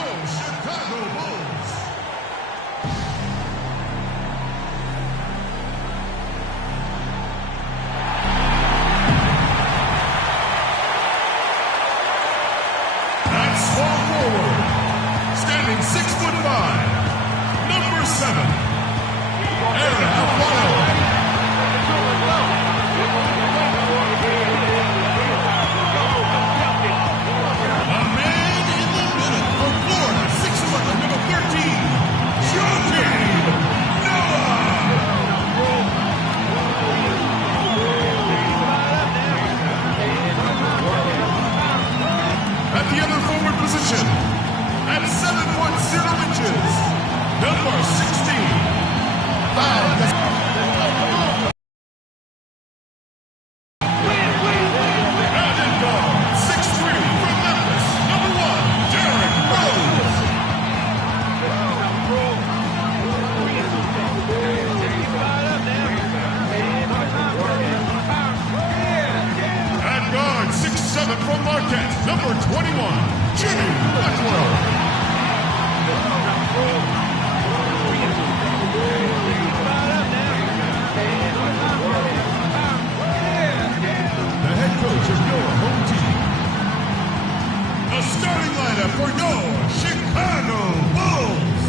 Go Chicago Bulls! At small forward, standing 6'5", number 7, Aaron Alfaro. A man in the middle for Florida, 6'11", number 13, Joakim Noah. At the other forward position, at 7 foot 0 inches, number 16, and in guard, 6'3", from Memphis, number 1, Derrick Rose. At guard, 6'7", from Marquette, number 21, Jimmy Butler. The head coach of your home team. The starting lineup for your Chicago Bulls.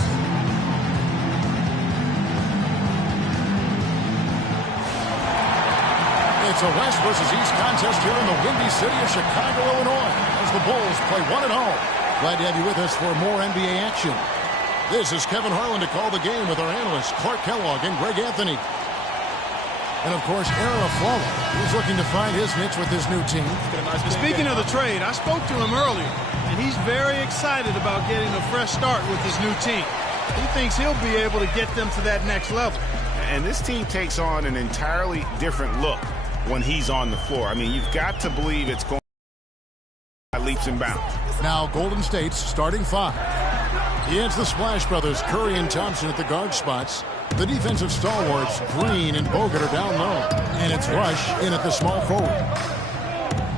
It's a West versus East contest here in the windy city of Chicago, Illinois, as the Bulls play one at home. Glad to have you with us for more NBA action. This is Kevin Harlan to call the game with our analysts Clark Kellogg and Greg Anthony. And, of course, Aaron Aflalo, who's looking to find his niche with his new team. Speaking of the trade, I spoke to him earlier, and he's very excited about getting a fresh start with his new team. He thinks he'll be able to get them to that next level. And this team takes on an entirely different look when he's on the floor. I mean, you've got to believe it's going by leaps and bounds. Now Golden State's starting 5. It's the Splash Brothers, Curry and Thompson at the guard spots. The defensive stalwarts, Green and Bogut, are down low. And it's Rush in at the small forward.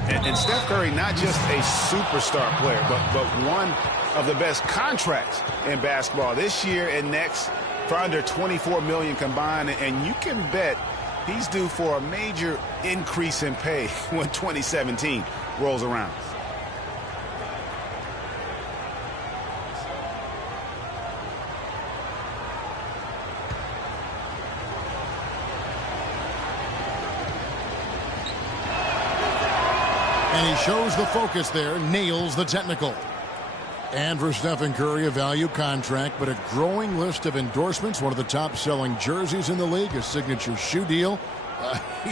And Steph Curry, not just a superstar player, but one of the best contracts in basketball this year and next for under $24 million combined. And you can bet he's due for a major increase in pay when 2017 rolls around. And he shows the focus there, nails the technical. And for Stephen Curry, a value contract, but a growing list of endorsements, one of the top-selling jerseys in the league, a signature shoe deal.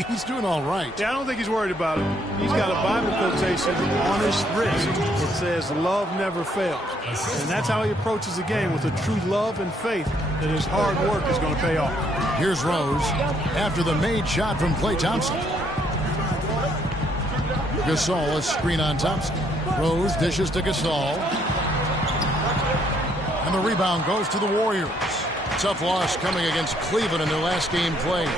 He's doing all right. Yeah, I don't think he's worried about it. He's got a Bible quotation on his wrist. It says, "Love never fails." And that's how he approaches the game, with a true love and faith that his hard work is going to pay off. Here's Rose after the made shot from Klay Thompson. Gasol, a screen on Thompson. Rose dishes to Gasol. And the rebound goes to the Warriors. Tough loss coming against Cleveland in their last game played.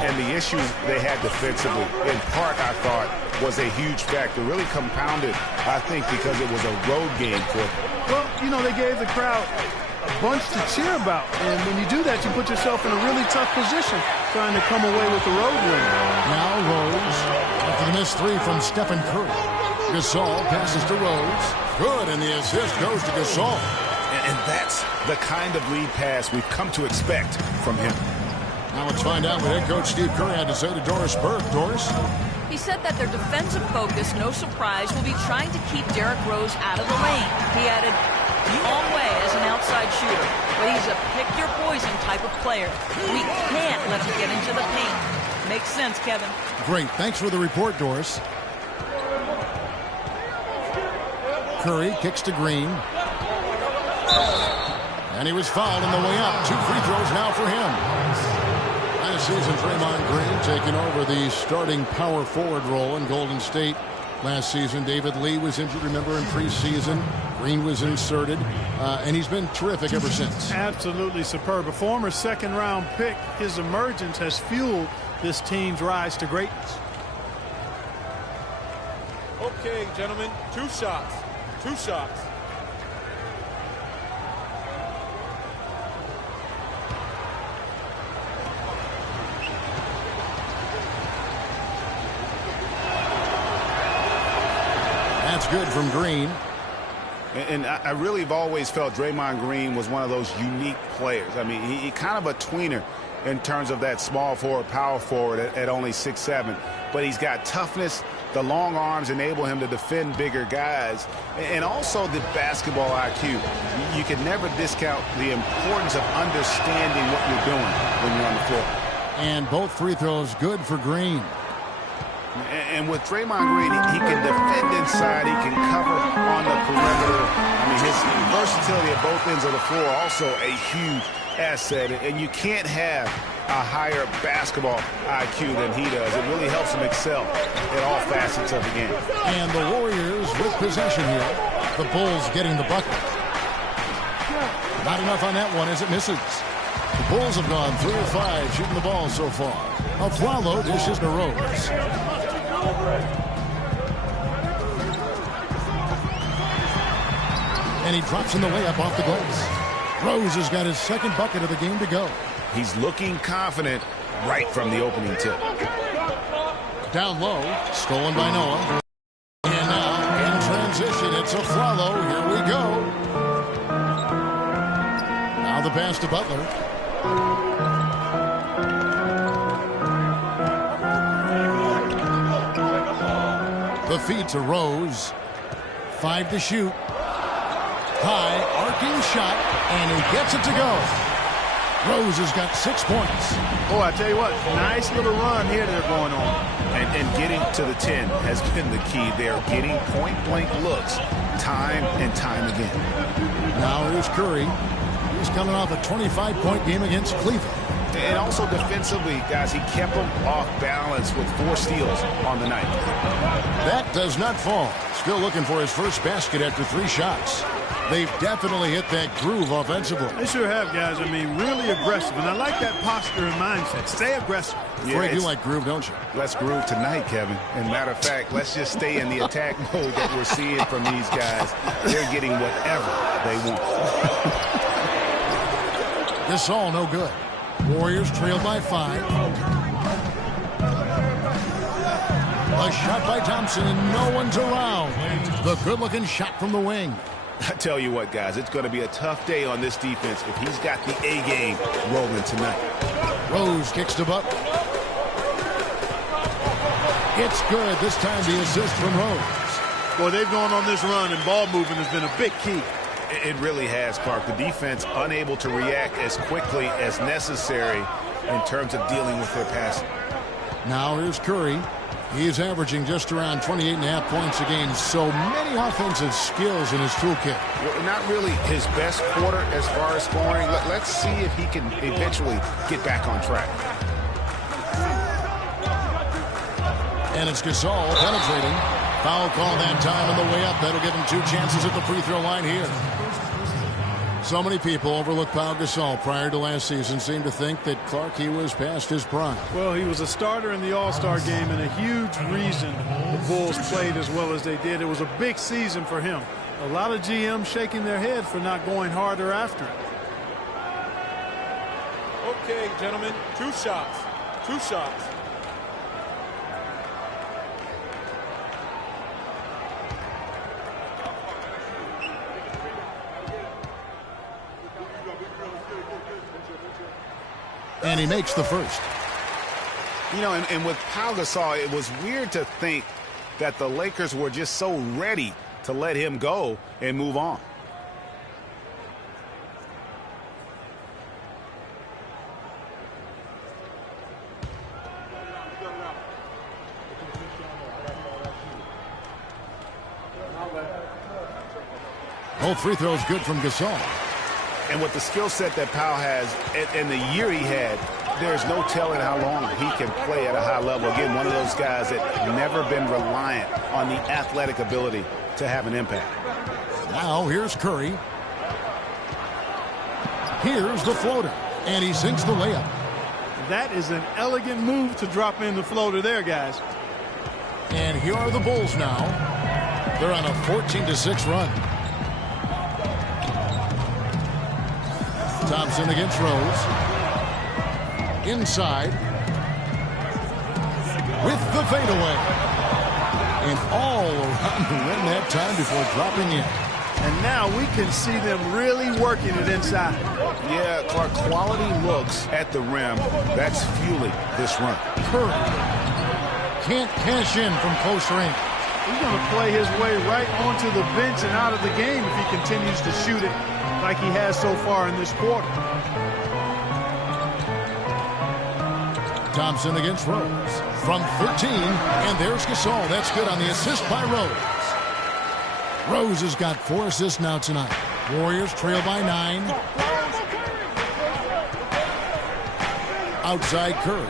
And the issues they had defensively, in part, I thought, was a huge factor. Really compounded, I think, because it was a road game for them. Well, you know, they gave the crowd a bunch to cheer about. And when you do that, you put yourself in a really tough position trying to come away with the road win. Now Rose, after the missed 3 from Stephen Curry. Gasol passes to Rose. Good, and the assist goes to Gasol. And that's the kind of lead pass we've come to expect from him. Now let's find out what head coach Steve Kerr had to say to Doris Burke. Doris? He said that their defensive focus, no surprise, will be trying to keep Derrick Rose out of the lane. He added, long way as an outside shooter, but he's a pick-your-poison type of player. We can't let him get into the paint. Makes sense, Kevin. Great. Thanks for the report, Doris. Curry kicks to Green. And he was fouled on the way up. 2 free throws now for him. Last season, Draymond Green taking over the starting power forward role in Golden State. Last season, David Lee was injured, remember, in preseason. Green was inserted, and he's been terrific ever since. Absolutely superb. A former second-round pick, his emergence has fueled this team's rise to greatness. Okay, gentlemen, 2 shots. 2 shots. good from Green. And I really have always felt Draymond Green was one of those unique players. I mean, he kind of a tweener in terms of that small forward, power forward at only 6'7". But he's got toughness. The long arms enable him to defend bigger guys. And also the basketball IQ. You can never discount the importance of understanding what you're doing when you're on the floor. And both free throws good for Green. And with Draymond Green, he can defend inside. He can cover on the perimeter. I mean, his versatility at both ends of the floor also a huge asset. And you can't have a higher basketball IQ than he does. It really helps him excel at all facets of the game. And the Warriors with possession here. The Bulls getting the bucket. Not enough on that one as it misses. The Bulls have gone 3 of 5 shooting the ball so far. Afflalo dishes to Rose. And he drops in the layup off the glass. Rose has got his second bucket of the game to go. He's looking confident right from the opening tip. Down low, stolen by Noah. And now in transition, it's Afflalo. Here we go. Now the pass to Butler. The feed to Rose. 5 to shoot. High, arcing shot, and he gets it to go. Rose has got 6 points. Oh, I tell you what, nice little run here they're going on. And getting to the 10 has been the key. They're getting point-blank looks time and time again. Now here's Curry. He's coming off a 25-point game against Cleveland. And also defensively, guys, he kept them off balance with 4 steals on the night. That does not fall. Still looking for his first basket after 3 shots. They've definitely hit that groove offensively. They sure have, guys. I mean, really aggressive. And I like that posture and mindset. Stay aggressive. Yeah, you like groove, don't you? Let's groove tonight, Kevin. And matter of fact, let's just stay in the attack mode that we're seeing from these guys. They're getting whatever they want. Gasol no good. Warriors trailed by 5. A shot by Thompson, and no one's around. The good-looking shot from the wing. I tell you what, guys, it's going to be a tough day on this defense if he's got the A game rolling tonight. Rose kicks to Butler. It's good. This time the assist from Rose. Boy, they've gone on this run, and ball movement has been a big key. It really has, Clark. The defense unable to react as quickly as necessary in terms of dealing with their passing. Now here's Curry. He is averaging just around 28.5 points a game. So many offensive skills in his toolkit. Well, not really his best quarter as far as scoring. Let's see if he can eventually get back on track. And it's Gasol penetrating. Foul call that time on the way up. That'll give him 2 chances at the free throw line here. So many people overlook Pau Gasol prior to last season. Seem to think that Clark, he was past his prime. Well, he was a starter in the All-Star game and a huge reason the Bulls played as well as they did. It was a big season for him. A lot of GMs shaking their head for not going harder after it. Okay, gentlemen, 2 shots. 2 shots. And he makes the first. You know, and with Pau Gasol, it was weird to think that the Lakers were just so ready to let him go and move on. Both free throws good from Gasol. And with the skill set that Pau has and the year he had, there's no telling how long he can play at a high level. Again, one of those guys that never been reliant on the athletic ability to have an impact. Now here's Curry. Here's the floater. And he sinks the layup. That is an elegant move to drop in the floater there, guys. And here are the Bulls now. They're on a 14-6 run. Thompson against Rose. Inside. With the fadeaway. and all around the rim that time before dropping in. And now we can see them really working it inside. Yeah, Clark, quality looks at the rim. That's fueling this run. Curry can't cash in from close range. He's going to play his way right onto the bench and out of the game if he continues to shoot it like he has so far in this quarter. Thompson against Rose from 13, and there's Gasol. That's good on the assist by Rose. Rose has got 4 assists now tonight. Warriors trail by 9. Outside Curry.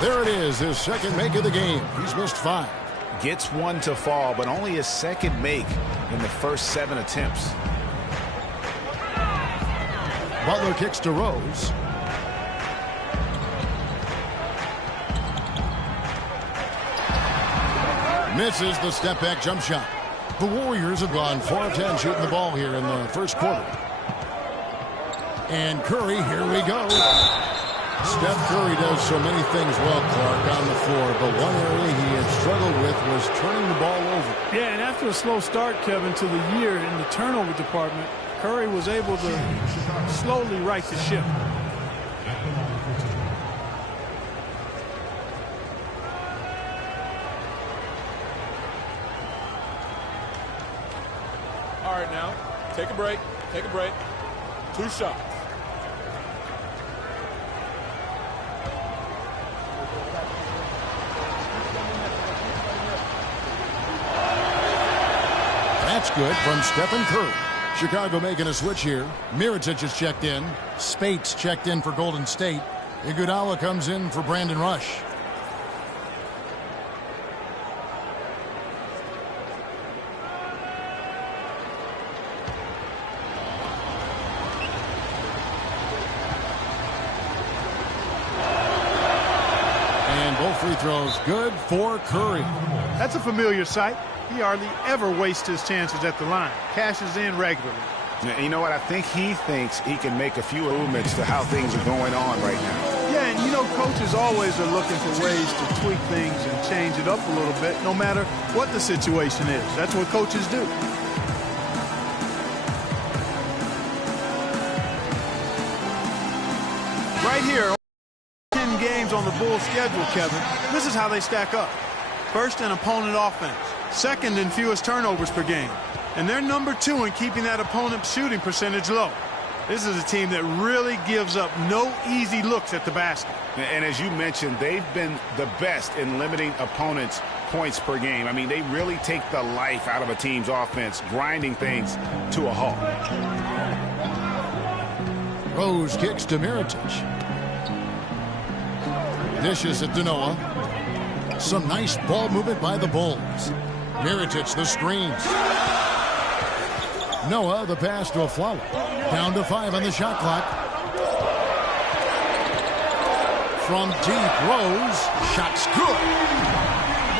There it is, his second make of the game. He's missed 5. Gets one to fall, but only his second make in the first 7 attempts. Butler kicks to Rose. Misses the step-back jump shot. The Warriors have gone 4 of 10 shooting the ball here in the first quarter. And Curry, here we go. Steph Curry does so many things well, Clark, on the floor, but one area he had struggled with was turning the ball over. Yeah, and after a slow start, Kevin, to the year in the turnover department, Curry was able to slowly right the ship. All right, now, take a break. Take a break. 2 shots. That's good from Stephen Curry. Chicago making a switch here. Mirotic is checked in. Spates checked in for Golden State. Iguodala comes in for Brandon Rush. And both free throws good for Curry. That's a familiar sight. He hardly ever wastes his chances at the line. Cashes in regularly. You know what? I think he thinks he can make a few movements to how things are going on right now. Yeah, and you know, coaches always are looking for ways to tweak things and change it up a little bit, no matter what the situation is. That's what coaches do. Right here, 10 games on the Bulls schedule, Kevin. This is how they stack up. First in opponent offense. Second in fewest turnovers per game. And they're number 2 in keeping that opponent's shooting percentage low. This is a team that really gives up no easy looks at the basket. And as you mentioned, they've been the best in limiting opponents' points per game. I mean, they really take the life out of a team's offense, grinding things to a halt. Rose kicks to Mirotic. Dishes it to Noah. Some nice ball movement by the Bulls. Mirotic the screens. Noah the pass to Afflalo. Down to 5 on the shot clock. From deep, Rose. Shot's good.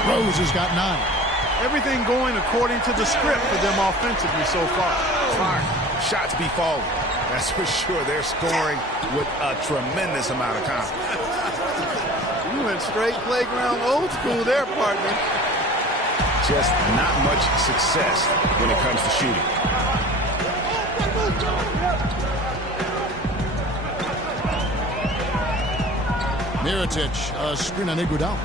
Rose has got 9. Everything going according to the script for them offensively so far. Clark, shots be falling. That's for sure. They're scoring with a tremendous amount of confidence. You went straight playground old school there, partner. Just not much success when it comes to shooting. Mirotic, a screen on Iguodala.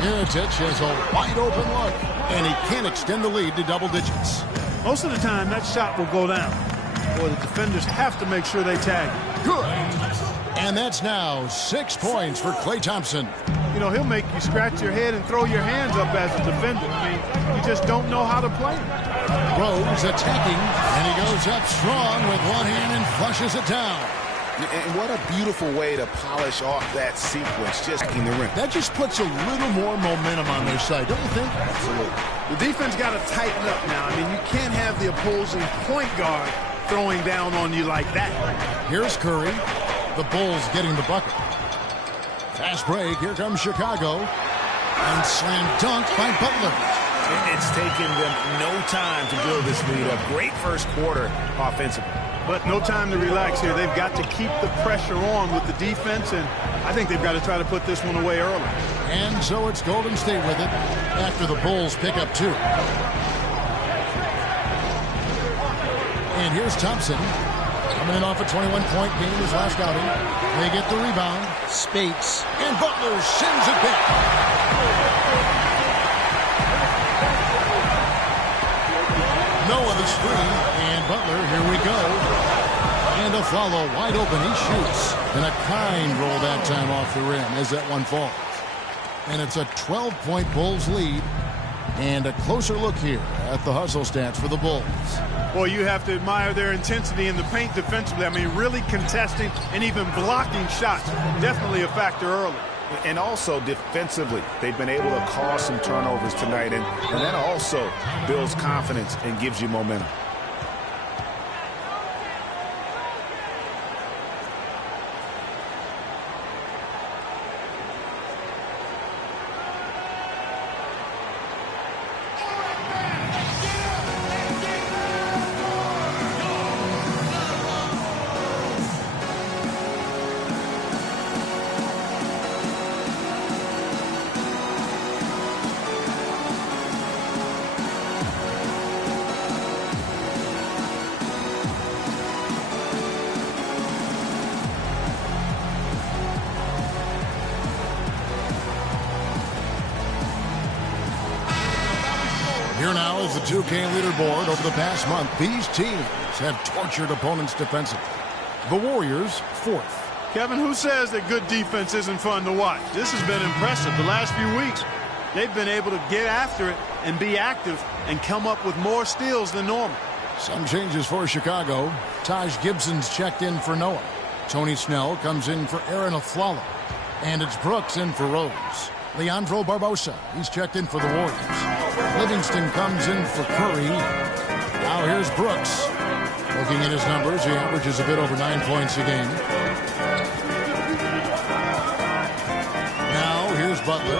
Mirotic has a wide open look, and he can't extend the lead to double digits. Most of the time, that shot will go down. Boy, the defenders have to make sure they tag it. Good. And that's now 6 points for Klay Thompson. You know, he'll make you scratch your head and throw your hands up as a defender. I mean, you just don't know how to play him. Rose attacking, and he goes up strong with one hand and flushes it down. And what a beautiful way to polish off that sequence, just in the rim. That just puts a little more momentum on their side, don't you think? Absolutely. The defense got to tighten up now. I mean, you can't have the opposing point guard throwing down on you like that. Here's Curry. The Bulls getting the bucket. Fast break. Here comes Chicago. And slam dunk by Butler. It's taken them no time to build this lead. A great first quarter offensively. But no time to relax here. They've got to keep the pressure on with the defense, and I think they've got to try to put this one away early. And so it's Golden State with it after the Bulls pick up 2. And here's Thompson. Coming in off a 21-point game his last outing. They get the rebound. Spates. And Butler sends it back. Noah the screen. And Butler, here we go. And a follow wide open. He shoots. And a kind roll that time off the rim as that one falls. And it's a 12-point Bulls lead. And a closer look here at the hustle stats for the Bulls. Well, you have to admire their intensity in the paint defensively. I mean, really contesting and even blocking shots. Definitely a factor early. And also defensively, they've been able to cause some turnovers tonight. And that also builds confidence and gives you momentum. Here now is the 2K leaderboard. Over the past month, these teams have tortured opponents defensively. The Warriors, 4th. Kevin, who says that good defense isn't fun to watch? This has been impressive. The last few weeks, they've been able to get after it and be active and come up with more steals than normal. Some changes for Chicago. Taj Gibson's checked in for Noah. Tony Snell comes in for Aaron Aflalo. And it's Brooks in for Rose. Leandro Barbosa, he's checked in for the Warriors. Livingston comes in for Curry. Now here's Brooks. Looking at his numbers, he averages a bit over 9 points a game. Now here's Butler.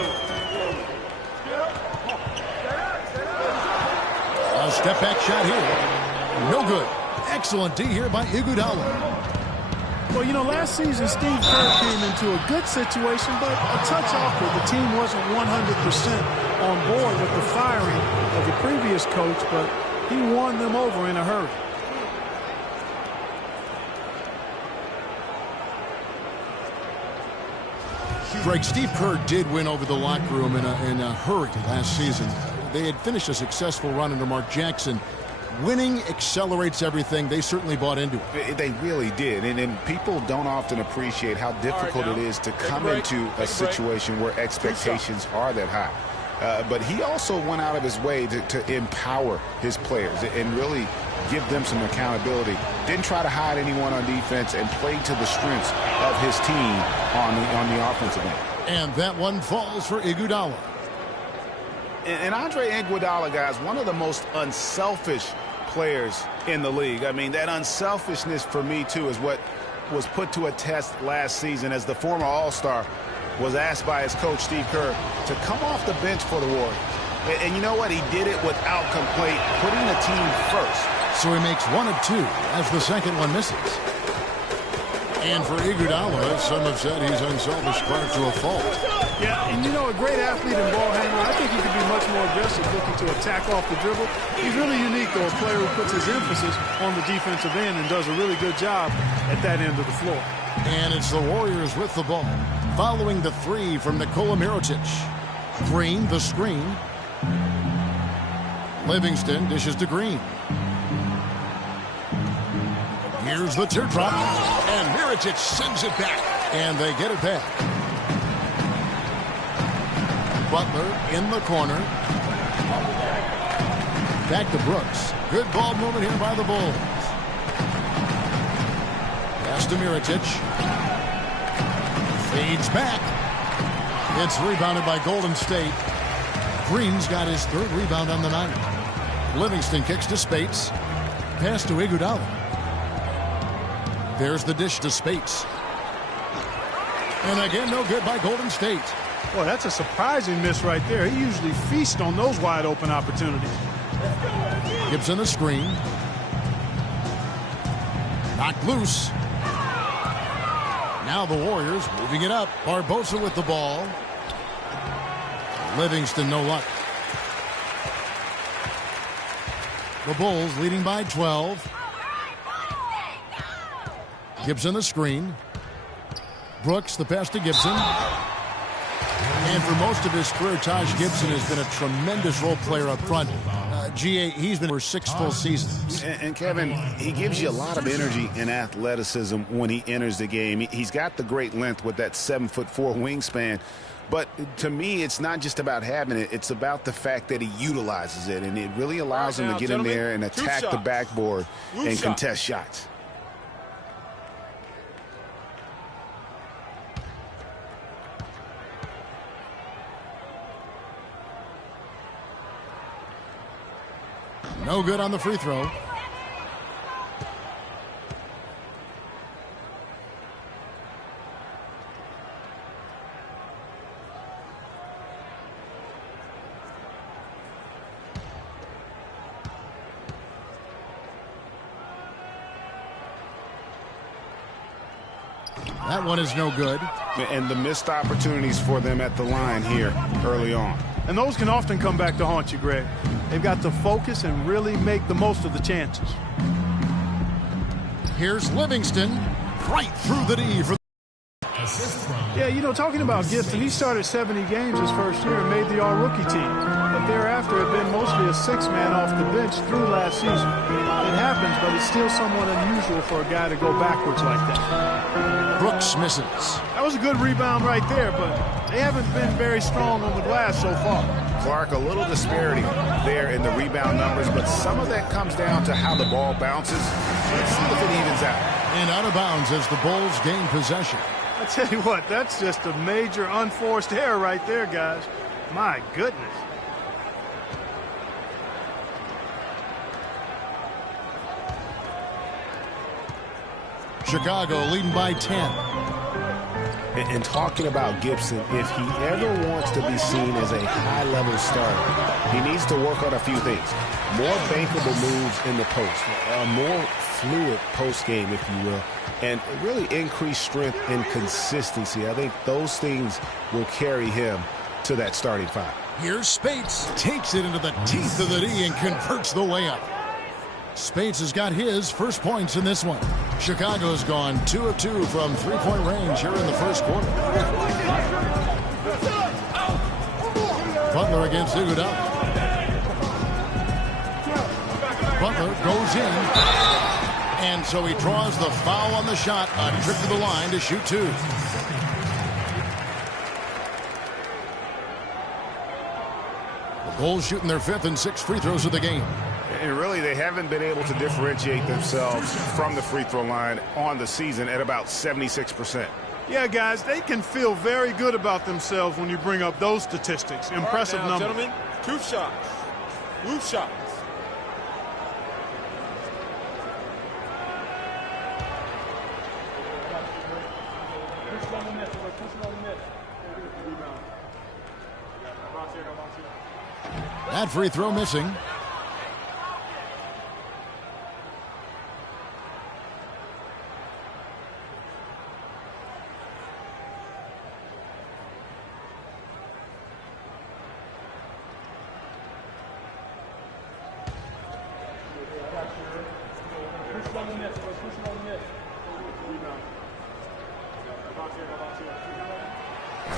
A step back shot here. No good. Excellent D here by Iguodala. Well, you know, last season, Steve Kerr came into a good situation, but a touch awkward. The team wasn't 100% on board with the firing of the previous coach, but he won them over in a hurry. Greg, Steve Kerr did win over the locker room in a hurry last season. They had finished a successful run under Mark Jackson. Winning accelerates everything. They certainly bought into it. They really did. And people don't often appreciate how difficult it is to come into a situation where expectations are that high. But he also went out of his way to empower his players and really give them some accountability. Didn't try to hide anyone on defense and played to the strengths of his team on the offensive end. And that one falls for Iguodala. And Andre Iguodala, guys, one of the most unselfish players in the league. I mean, that unselfishness for me, too, is what was put to a test last season as the former All-Star was asked by his coach, Steve Kerr, to come off the bench for the Warriors. And you know what? He did it without complaint, putting the team first. So he makes 1 of 2 as the second one misses. And for Iguodala, some have said he's unselfish part to a fault. Yeah, and you know, a great athlete and ball handler, I think he could be much more aggressive looking to attack off the dribble. He's really unique, though, a player who puts his emphasis on the defensive end and does a really good job at that end of the floor. And it's the Warriors with the ball, following the 3 from Nikola Mirotic. Green, the screen. Livingston dishes to Green. Here's the teardrop, and Mirotic sends it back, and they get it back. Butler in the corner. Back to Brooks. Good ball movement here by the Bulls. Pass to Mirotic. Fades back. It's rebounded by Golden State. Green's got his 3rd rebound on the night. Livingston kicks to Spates. Pass to Iguodala. There's the dish to Spates. And again, no good by Golden State. Boy, that's a surprising miss right there. He usually feasts on those wide open opportunities. Gibson the screen. Knocked loose. Now the Warriors moving it up. Barbosa with the ball. Livingston, no luck. The Bulls leading by 12. Gibson the screen. Brooks the pass to Gibson. And for most of his career, Taj Gibson has been a tremendous role player up front. GA, he's been for 6 full seasons. And Kevin, he gives you a lot of energy and athleticism when he enters the game. He's got the great length with that 7'4" wingspan. But to me, it's not just about having it. It's about the fact that he utilizes it. And it really allows him to get in there and attack the backboard and contest shots. No good on the free throw. That one is no good. And the missed opportunities for them at the line here early on. And those can often come back to haunt you, Greg. They've got to focus and really make the most of the chances. Here's Livingston right through the D for Yeah, you know, talking about Gibson, he started 70 games his first year and made the all-rookie team. But thereafter had been mostly a 6-man off the bench through last season. It happens, but it's still somewhat unusual for a guy to go backwards like that. Brooks misses. That was a good rebound right there, but they haven't been very strong on the glass so far. Clark, a little disparity there in the rebound numbers, but some of that comes down to how the ball bounces. Let's see if it evens out. And out of bounds as the Bulls gain possession. I tell you what, that's just a major unforced error right there, guys. My goodness. Chicago leading by 10. And talking about Gibson, if he ever wants to be seen as a high-level starter, he needs to work on a few things. More bankable moves in the post, a more fluid post game, if you will, and really increased strength and consistency. I think those things will carry him to that starting five. Here's Speights. Takes it into the teeth of the D and converts the layup. Speights has got his first points in this one. Chicago's gone 2 of 2 from three-point range here in the first quarter. Butler against Iguodala. Butler goes in, and so he draws the foul on the shot. A trip to the line to shoot 2. The Bulls shooting their 5th and 6th free throws of the game. And really, they haven't been able to differentiate themselves from the free throw line on the season at about 76%. Yeah, guys, they can feel very good about themselves when you bring up those statistics. Impressive numbers. Gentlemen, 2 shots. 2 shots. That free throw missing.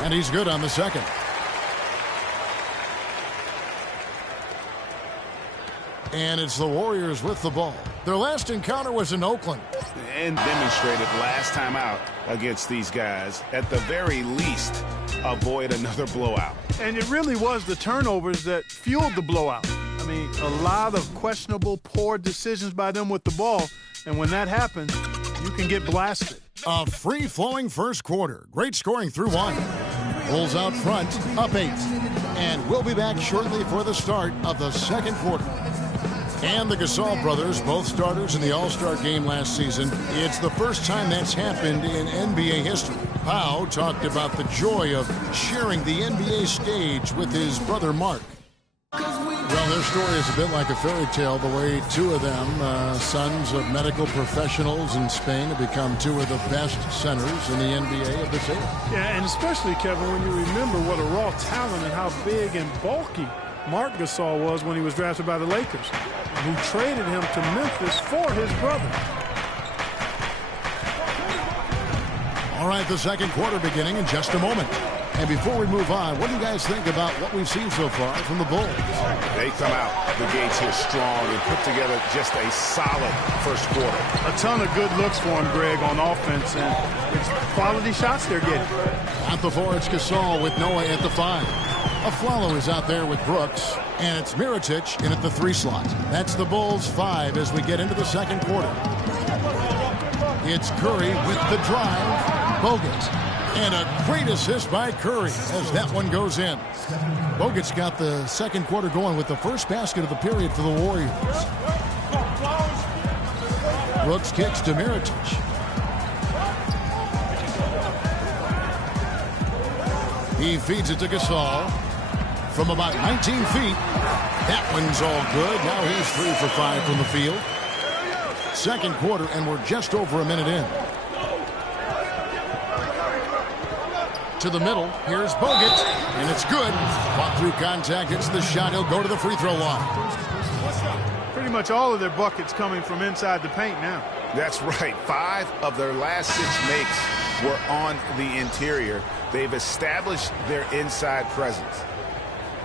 And he's good on the second. And it's the Warriors with the ball. Their last encounter was in Oakland. And demonstrated last time out against these guys. At the very least, avoid another blowout. And it really was the turnovers that fueled the blowout. I mean, a lot of questionable, poor decisions by them with the ball. And when that happens, you can get blasted. A free-flowing first quarter. Great scoring through 1. Bulls out front, up 8. And we'll be back shortly for the start of the second quarter. And the Gasol brothers, both starters in the All-Star game last season. It's the first time that's happened in NBA history. Pau talked about the joy of sharing the NBA stage with his brother Mark. Well, their story is a bit like a fairy tale, the way two of them, sons of medical professionals in Spain, have become two of the best centers in the NBA of this era. Yeah, and especially, Kevin, when you remember what a raw talent and how big and bulky Marc Gasol was when he was drafted by the Lakers, who traded him to Memphis for his brother. All right, the second quarter beginning in just a moment. And before we move on, what do you guys think about what we've seen so far from the Bulls? They come out the gates here strong and put together just a solid first quarter. A ton of good looks for him, Greg, on offense, and it's quality shots they're getting. At the 4, it's Gasol with Noah at the 5. Afflalo is out there with Brooks, and it's Mirotic in at the 3 slot. That's the Bulls' 5 as we get into the second quarter. It's Curry with the drive. Bogut. And a great assist by Curry as that one goes in. Bogut's got the second quarter going with the first basket of the period for the Warriors. Brooks kicks to Mirotic. He feeds it to Gasol from about 19 feet. That one's all good. Now he's 3 for 5 from the field. Second quarter, and we're just over a minute in. To the middle. Here's Bogut, and it's good. Fought through contact. It's the shot. He'll go to the free throw line. Pretty much all of their buckets coming from inside the paint now. That's right. 5 of their last 6 makes were on the interior. They've established their inside presence.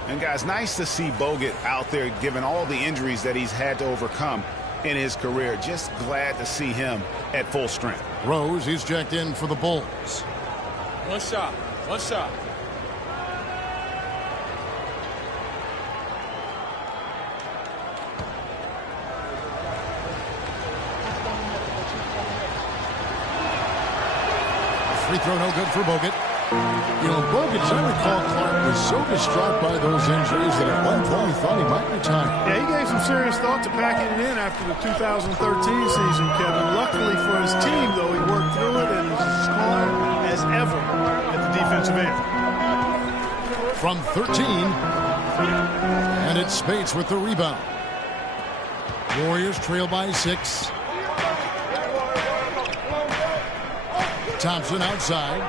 And, guys, nice to see Bogut out there given all the injuries that he's had to overcome in his career. Just glad to see him at full strength. Rose, he's checked in for the Bulls. One shot. One shot. Free throw no good for Bogut. You know, Bogut, as I recall, Clark was so distraught by those injuries that at one point he thought he might retire. Yeah, he gave some serious thought to packing it in after the 2013 season, Kevin. Luckily for his team, though, he worked through it and is as calm as ever at the defensive end. From 13, and it's Spates with the rebound. Warriors trail by 6. Thompson outside.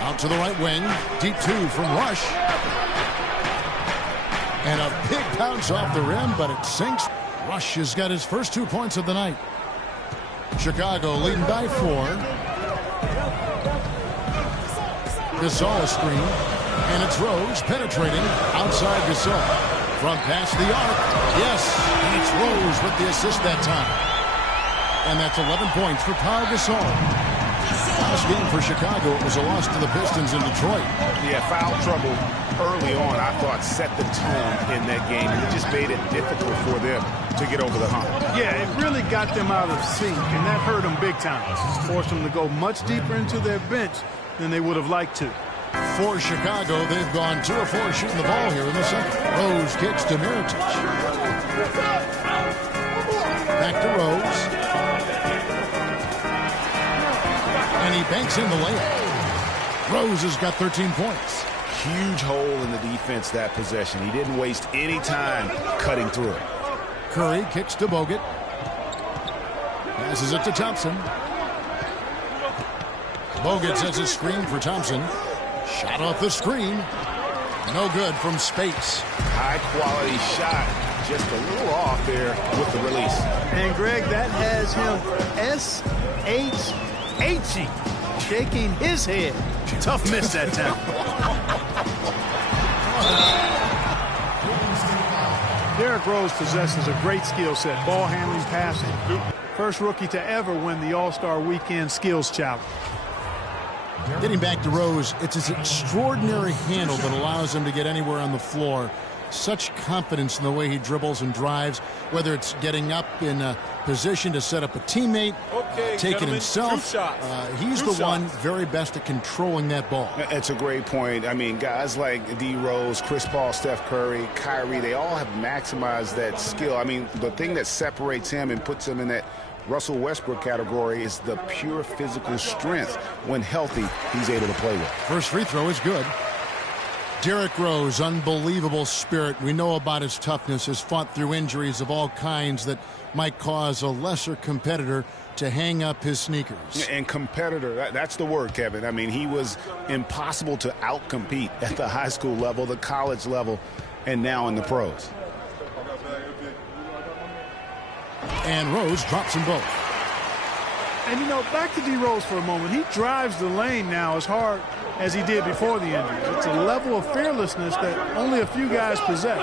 Out to the right wing. Deep 2 from Rush. And a big bounce off the rim, but it sinks. Rush has got his first 2 points of the night. Chicago leading by 4. Gasol screen. And it's Rose penetrating outside Gasol. From past the arc. Yes, and it's Rose with the assist that time. And that's 11 points for Pau Gasol. Last game for Chicago, it was a loss to the Pistons in Detroit. Yeah, foul trouble early on, I thought, set the tone in that game. It just made it difficult for them to get over the hump. Yeah, it really got them out of sync, and that hurt them big time. Forced them to go much deeper into their bench than they would have liked to. For Chicago, they've gone 2 of 4 shooting the ball here in the second. Rose kicks to Mirotic. Back to Rose. And he banks in the layup. Rose has got 13 points. Huge hole in the defense that possession. He didn't waste any time cutting through it. Curry kicks to Bogut. Passes it to Thompson. Bogut sets a screen for Thompson. Shot off the screen. No good from Spates. High quality shot. Just a little off there with the release. And Greg, that has him S-H-H-E, shaking his head. Tough miss that time. Derrick Rose possesses a great skill set, ball handling, passing. First rookie to ever win the All-Star Weekend Skills Challenge. Getting back to Rose, it's his extraordinary handle that allows him to get anywhere on the floor. Such confidence in the way he dribbles and drives, whether it's getting up in a position to set up a teammate, taking himself. He's the one very best at controlling that ball. It's a great point. I mean, guys like D. Rose, Chris Paul, Steph Curry, Kyrie, they all have maximized that skill. I mean, the thing that separates him and puts him in that Russell Westbrook category is the pure physical strength. When healthy, he's able to play with. First free throw is good. Derrick Rose, unbelievable spirit. We know about his toughness, has fought through injuries of all kinds that might cause a lesser competitor to hang up his sneakers. And competitor, that's the word, Kevin. I mean, he was impossible to outcompete at the high school level, the college level, and now in the pros. And Rose drops them both. And, you know, back to D. Rose for a moment. He drives the lane now as hard as he did before the injury. It's a level of fearlessness that only a few guys possess.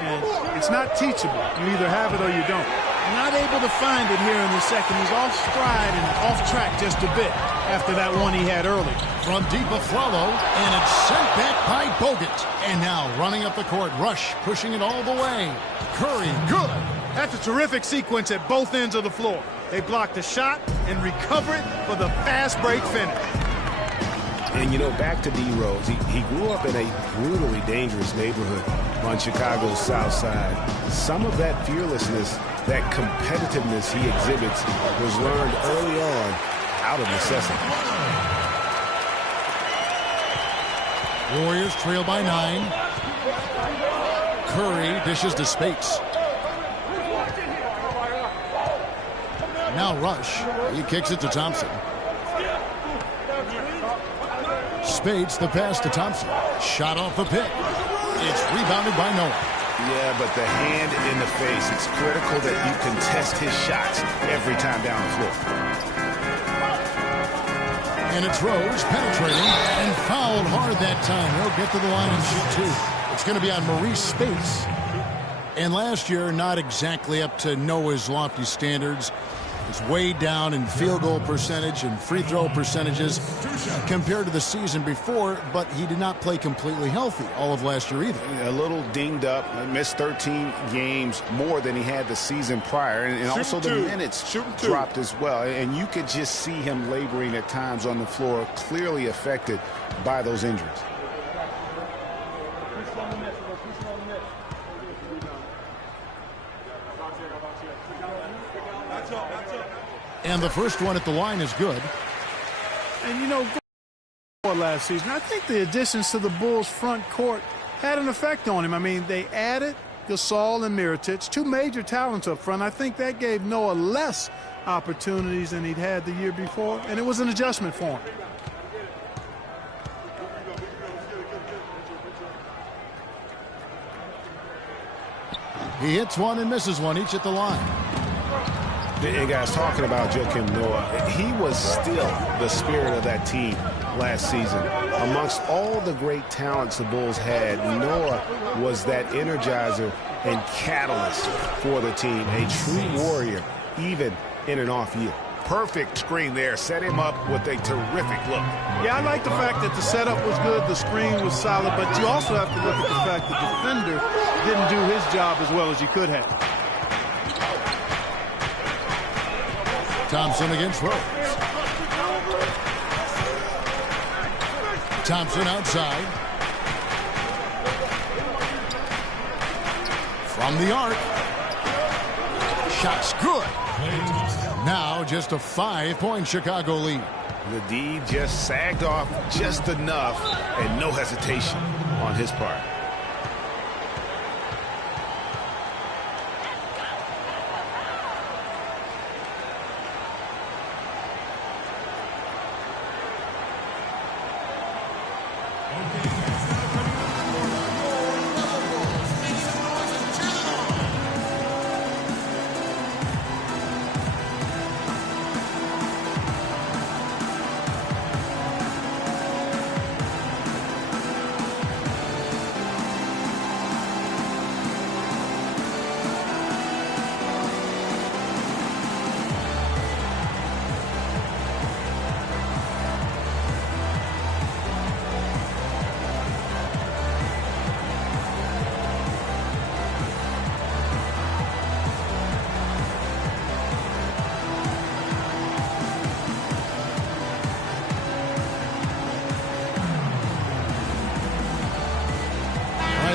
And it's not teachable. You either have it or you don't. Not able to find it here in the second. He's off stride and off track just a bit after that one he had early. From deep Afflalo, and it's sent back by Bogut. And now running up the court, Rush pushing it all the way. Curry, good. That's a terrific sequence at both ends of the floor. They block the shot and recover it for the fast break finish. And, you know, back to D. Rose, he grew up in a brutally dangerous neighborhood on Chicago's South Side. Some of that fearlessness, that competitiveness he exhibits was learned early on out of necessity. Warriors trail by 9. Curry dishes to Spates. Now Rush. He kicks it to Thompson. Spates the pass to Thompson. Shot off the pick. It's rebounded by Noah. Yeah, but the hand in the face. It's critical that you contest his shots every time down the floor. And it's Rose penetrating and fouled hard that time. He'll get to the line and shoot two. It's going to be on Maurice Spates. And last year, not exactly up to Noah's lofty standards. It's way down in field goal percentage and free throw percentages compared to the season before, but he did not play completely healthy all of last year either. A little dinged up, missed 13 games more than he had the season prior, and also the minutes dropped as well. And you could just see him laboring at times on the floor, clearly affected by those injuries. And the first one at the line is good. And, you know, last season, I think the additions to the Bulls' front court had an effect on him. I mean, they added Gasol and Mirotic, two major talents up front. I think that gave Noah less opportunities than he'd had the year before, and it was an adjustment for him. He hits one and misses one, each at the line. And guys, talking about Joakim Noah, he was still the spirit of that team last season. Amongst all the great talents the Bulls had, Noah was that energizer and catalyst for the team, a true warrior, even in an off year. Perfect screen there, set him up with a terrific look. Yeah, I like the fact that the setup was good, the screen was solid, but you also have to look at the fact the defender didn't do his job as well as he could have. Thompson against Rose. Thompson outside. From the arc. Shot's good. Now just a 5-point Chicago lead. The D just sagged off just enough and no hesitation on his part.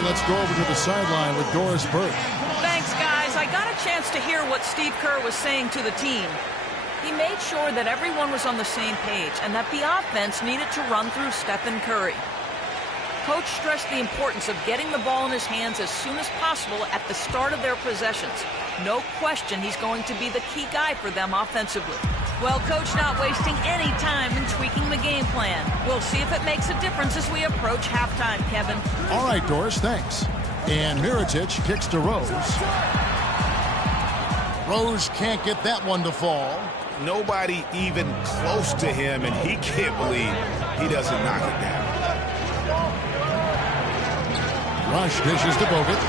Let's go over to the sideline with Doris Burke. Thanks, guys. I got a chance to hear what Steve Kerr was saying to the team. He made sure that everyone was on the same page and that the offense needed to run through Stephen Curry. Coach stressed the importance of getting the ball in his hands as soon as possible at the start of their possessions. No question he's going to be the key guy for them offensively. Well, Coach not wasting any time in tweaking the game plan. We'll see if it makes a difference as we approach halftime, Kevin. All right, Doris, thanks. And Mirotic kicks to Rose. Rose can't get that one to fall. Nobody even close to him, and he can't believe he doesn't knock it down. Rush dishes to Bogut.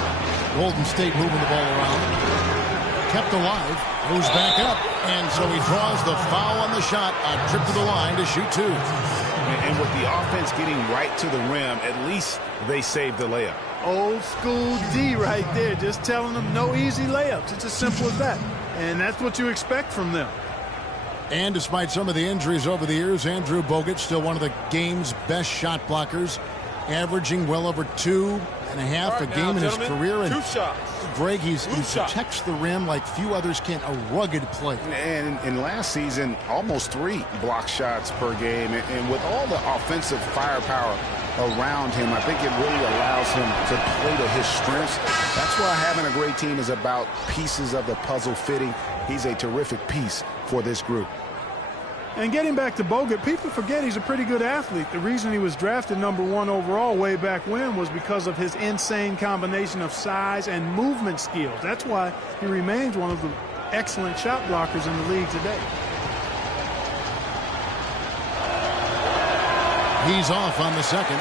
Golden State moving the ball around. Kept alive. Goes back up. And so he draws the foul on the shot. A trip to the line to shoot two. And with the offense getting right to the rim, at least they saved the layup. Old school D right there, just telling them no easy layups. It's as simple as that. And that's what you expect from them. And despite some of the injuries over the years, Andrew Bogut still one of the game's best shot blockers, averaging well over 2.5 a game in his career. And 2 shots. Greg, he protects the rim like few others can. A rugged play. And in last season, almost 3 block shots per game. And with all the offensive firepower around him, I think it really allows him to play to his strengths. That's why having a great team is about pieces of the puzzle fitting. He's a terrific piece for this group. And getting back to Bogut, people forget he's a pretty good athlete. The reason he was drafted #1 overall way back when was because of his insane combination of size and movement skills. That's why he remains one of the excellent shot blockers in the league today. He's off on the second.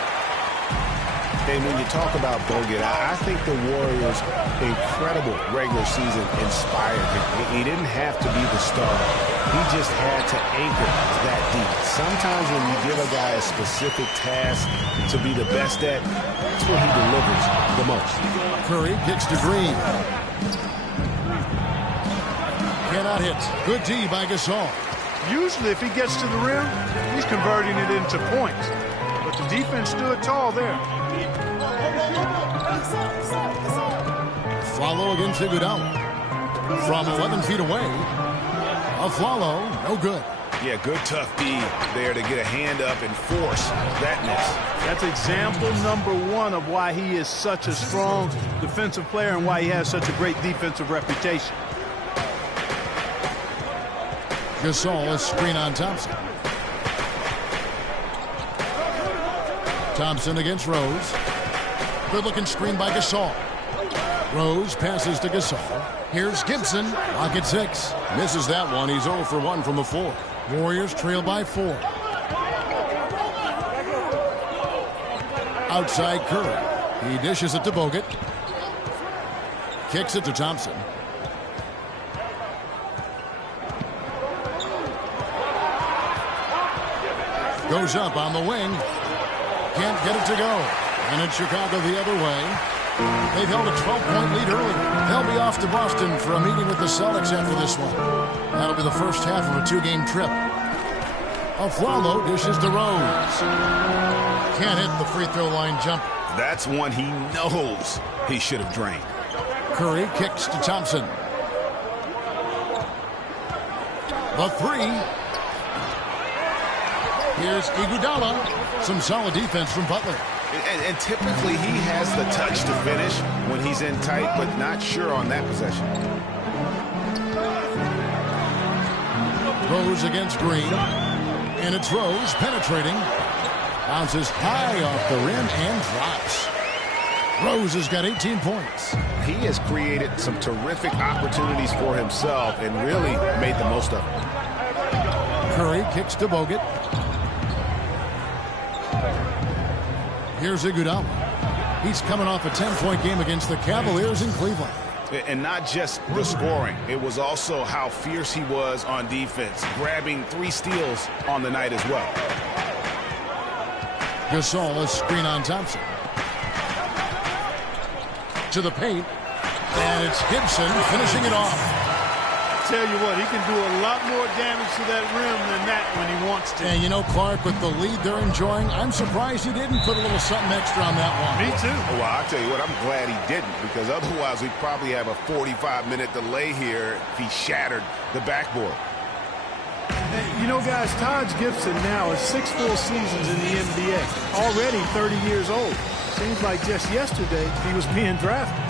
And when you talk about Bogut, I think the Warriors' incredible regular season inspired him. He didn't have to be the starter. He just had to anchor that deep. Sometimes when you give a guy a specific task to be the best at, that's when he delivers the most. Curry kicks to Green. Cannot hit. Good D by Gasol. Usually if he gets to the rim, he's converting it into points. But the defense stood tall there. Flalo against Iguodala. From 11 feet away. Flalo, no good. Yeah, good tough D there to get a hand up and force that miss. That's example #1 of why he is such a strong defensive player and why he has such a great defensive reputation. Gasol is screen on Thompson. Thompson against Rose. Good looking screen by Gasol. Rose passes to Gasol. Here's Gibson. Lock at 6. Misses that one. He's 0 for 1 from the floor. Warriors trail by 4. Outside Curry. He dishes it to Bogut. Kicks it to Thompson. Goes up on the wing. Can't get it to go. And it's Chicago the other way. They've held a 12-point lead early. They'll be off to Boston for a meeting with the Celtics after this one. That'll be the first half of a 2-game trip. Flalo dishes to Rose. Can't hit the free throw line jump. That's one he knows he should have drained. Curry kicks to Thompson. The 3. Here's Iguodala. Some solid defense from Butler. And typically he has the touch to finish when he's in tight, but not sure on that possession. Rose against Green. And it's Rose penetrating. Bounces high off the rim and drops. Rose has got 18 points. He has created some terrific opportunities for himself and really made the most of it. Curry kicks to Bogut. Here's Iguodala. He's coming off a 10-point game against the Cavaliers in Cleveland. And not just the scoring. It was also how fierce he was on defense, grabbing 3 steals on the night as well. Gasol is screen on Thompson. To the paint. And it's Gibson finishing it off. Tell you what, he can do a lot more damage to that rim than that when he wants to. And you know, Clark, with the lead they're enjoying, I'm surprised he didn't put a little something extra on that one. Me too. Well, I'll tell you what, I'm glad he didn't, because otherwise we'd probably have a 45-minute delay here if he shattered the backboard. You know, guys, Taj Gibson now is 6 full seasons in the NBA, already 30 years old. Seems like just yesterday he was being drafted.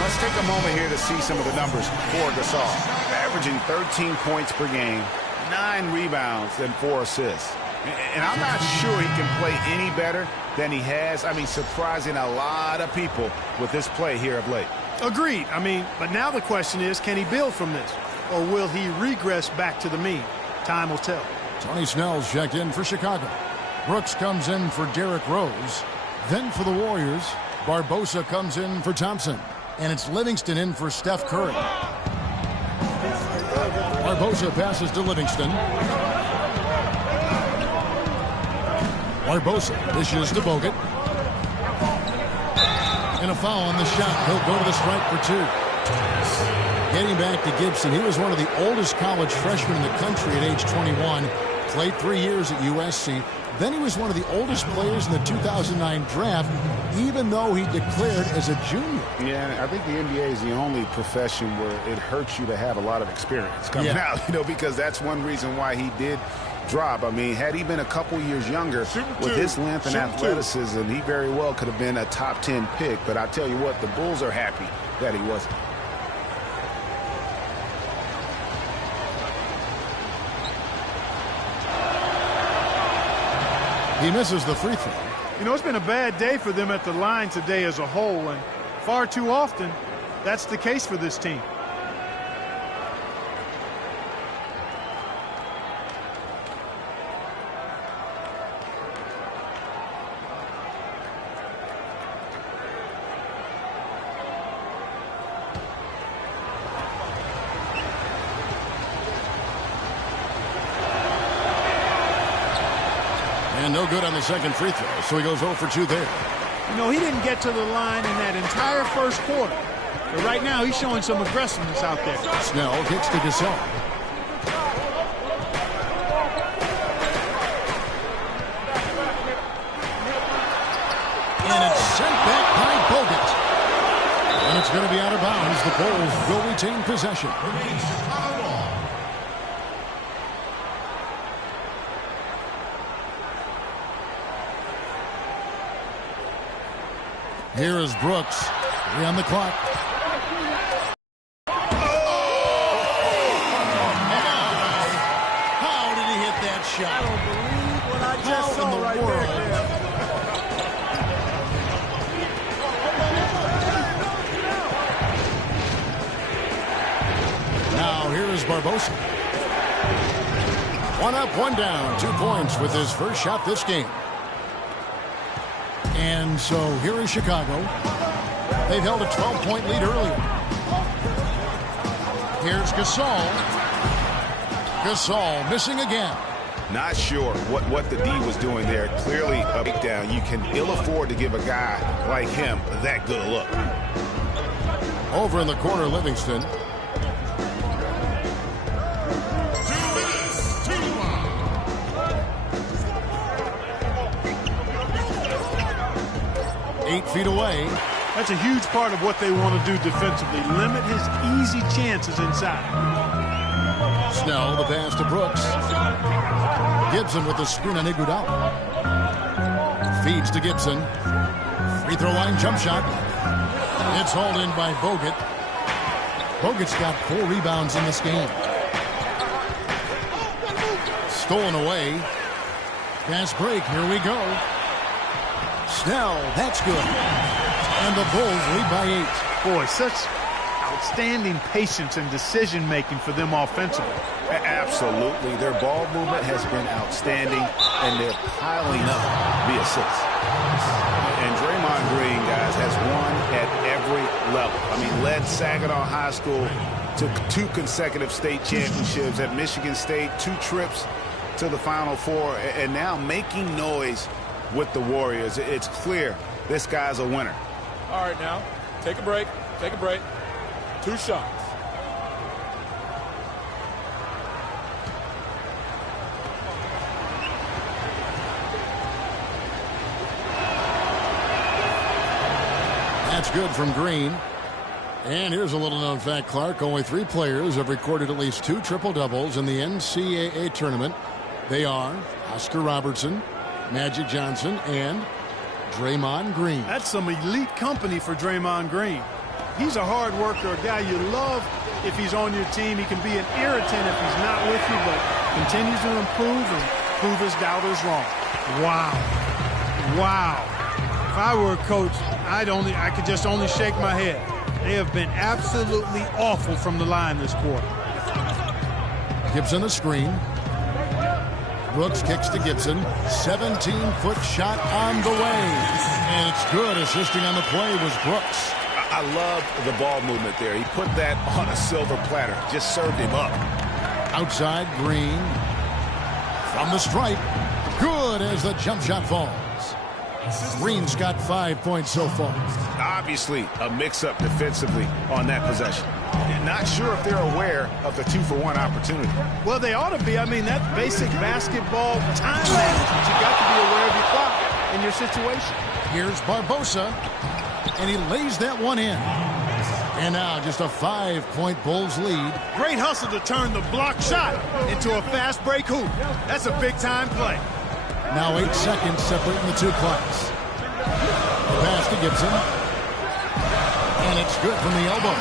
Let's take a moment here to see some of the numbers for Gasol. Averaging 13 points per game, 9 rebounds, and 4 assists. And I'm not sure he can play any better than he has. I mean, surprising a lot of people with this play here of late. Agreed. I mean, but now the question is, can he build from this? Or will he regress back to the mean? Time will tell. Tony Snell's checked in for Chicago. Brooks comes in for Derrick Rose. Then for the Warriors, Barbosa comes in for Thompson. And it's Livingston in for Steph Curry. Barbosa passes to Livingston. Barbosa dishes to Bogut. And a foul on the shot. He'll go to the stripe for 2. Getting back to Gibson, he was one of the oldest college freshmen in the country at age 21. Played 3 years at USC. Then he was one of the oldest players in the 2009 draft, even though he declared as a junior. Yeah, I think the NBA is the only profession where it hurts you to have a lot of experience coming out, because that's one reason why he did drop. I mean, had he been a couple years younger with his length and athleticism, he very well could have been a top 10 pick. But I tell you what, the Bulls are happy that he wasn't. He misses the free throw. You know, it's been a bad day for them at the line today as a whole, and far too often, that's the case for this team. And no good on the second free throw, so he goes 0 for 2 there. You know, he didn't get to the line in that entire first quarter. But right now, he's showing some aggressiveness out there. Snell kicks to Gasol. And it's sent back by Bogut. And it's going to be out of bounds. The Bulls will retain possession. Here is Brooks. 3 on the clock. How did he hit that shot? I don't believe what I just saw right there. Now here is Barbosa. 1 up, 1 down. 2 points with his first shot this game. And so here is Chicago. They've held a 12-point lead earlier. Here's Gasol. Gasol missing again. Not sure what the D was doing there. Clearly a breakdown. You can ill afford to give a guy like him that good a look. Over in the corner, Livingston. 8 feet away. That's a huge part of what they want to do defensively. Limit his easy chances inside. Snell, the pass to Brooks. Gibson with the screen on Iguodala. Feeds to Gibson. Free throw line jump shot. It's hauled in by Bogut. Bogut's got 4 rebounds in this game. Stolen away. Fast break. Here we go. Snell, that's good. And the Bulls lead by 8. Boy, such outstanding patience and decision-making for them offensively. Absolutely. Their ball movement has been outstanding, and they're piling up the assists. And Draymond Green, guys, has won at every level. I mean, led Saginaw High School to 2 consecutive state championships at Michigan State, 2 trips to the Final Four, and now making noise with the Warriors. It's clear this guy's a winner. All right, now, take a break. Take a break. 2 shots. That's good from Green. And here's a little-known fact, Clark. Only 3 players have recorded at least 2 triple-doubles in the NCAA tournament. They are Oscar Robertson, Magic Johnson, and Draymond Green. That's some elite company for Draymond Green. He's a hard worker, a guy you love if he's on your team. He can be an irritant if he's not with you, but continues to improve and prove his doubters wrong. Wow. Wow. If I were a coach, I could just only shake my head. They have been absolutely awful from the line this quarter. Gibson a screen. Brooks kicks to Gibson. 17-foot shot on the way. And it's good. Assisting on the play was Brooks. I love the ball movement there. He put that on a silver platter. Just served him up. Outside, Green. From the stripe. Good as the jump shot falls. Green's got 5 points so far. Obviously, a mix-up defensively on that possession. Not sure if they're aware of the 2-for-1 opportunity. Well, they ought to be. I mean, that's basic basketball time management. You got to be aware of your clock and your situation. Here's Barbosa, and he lays that one in. And now just a 5-point Bulls lead. Great hustle to turn the block shot into a fast break hoop. That's a big-time play. Now 8 seconds separating the 2 clocks. The pass to Gibson. And it's good from the elbow.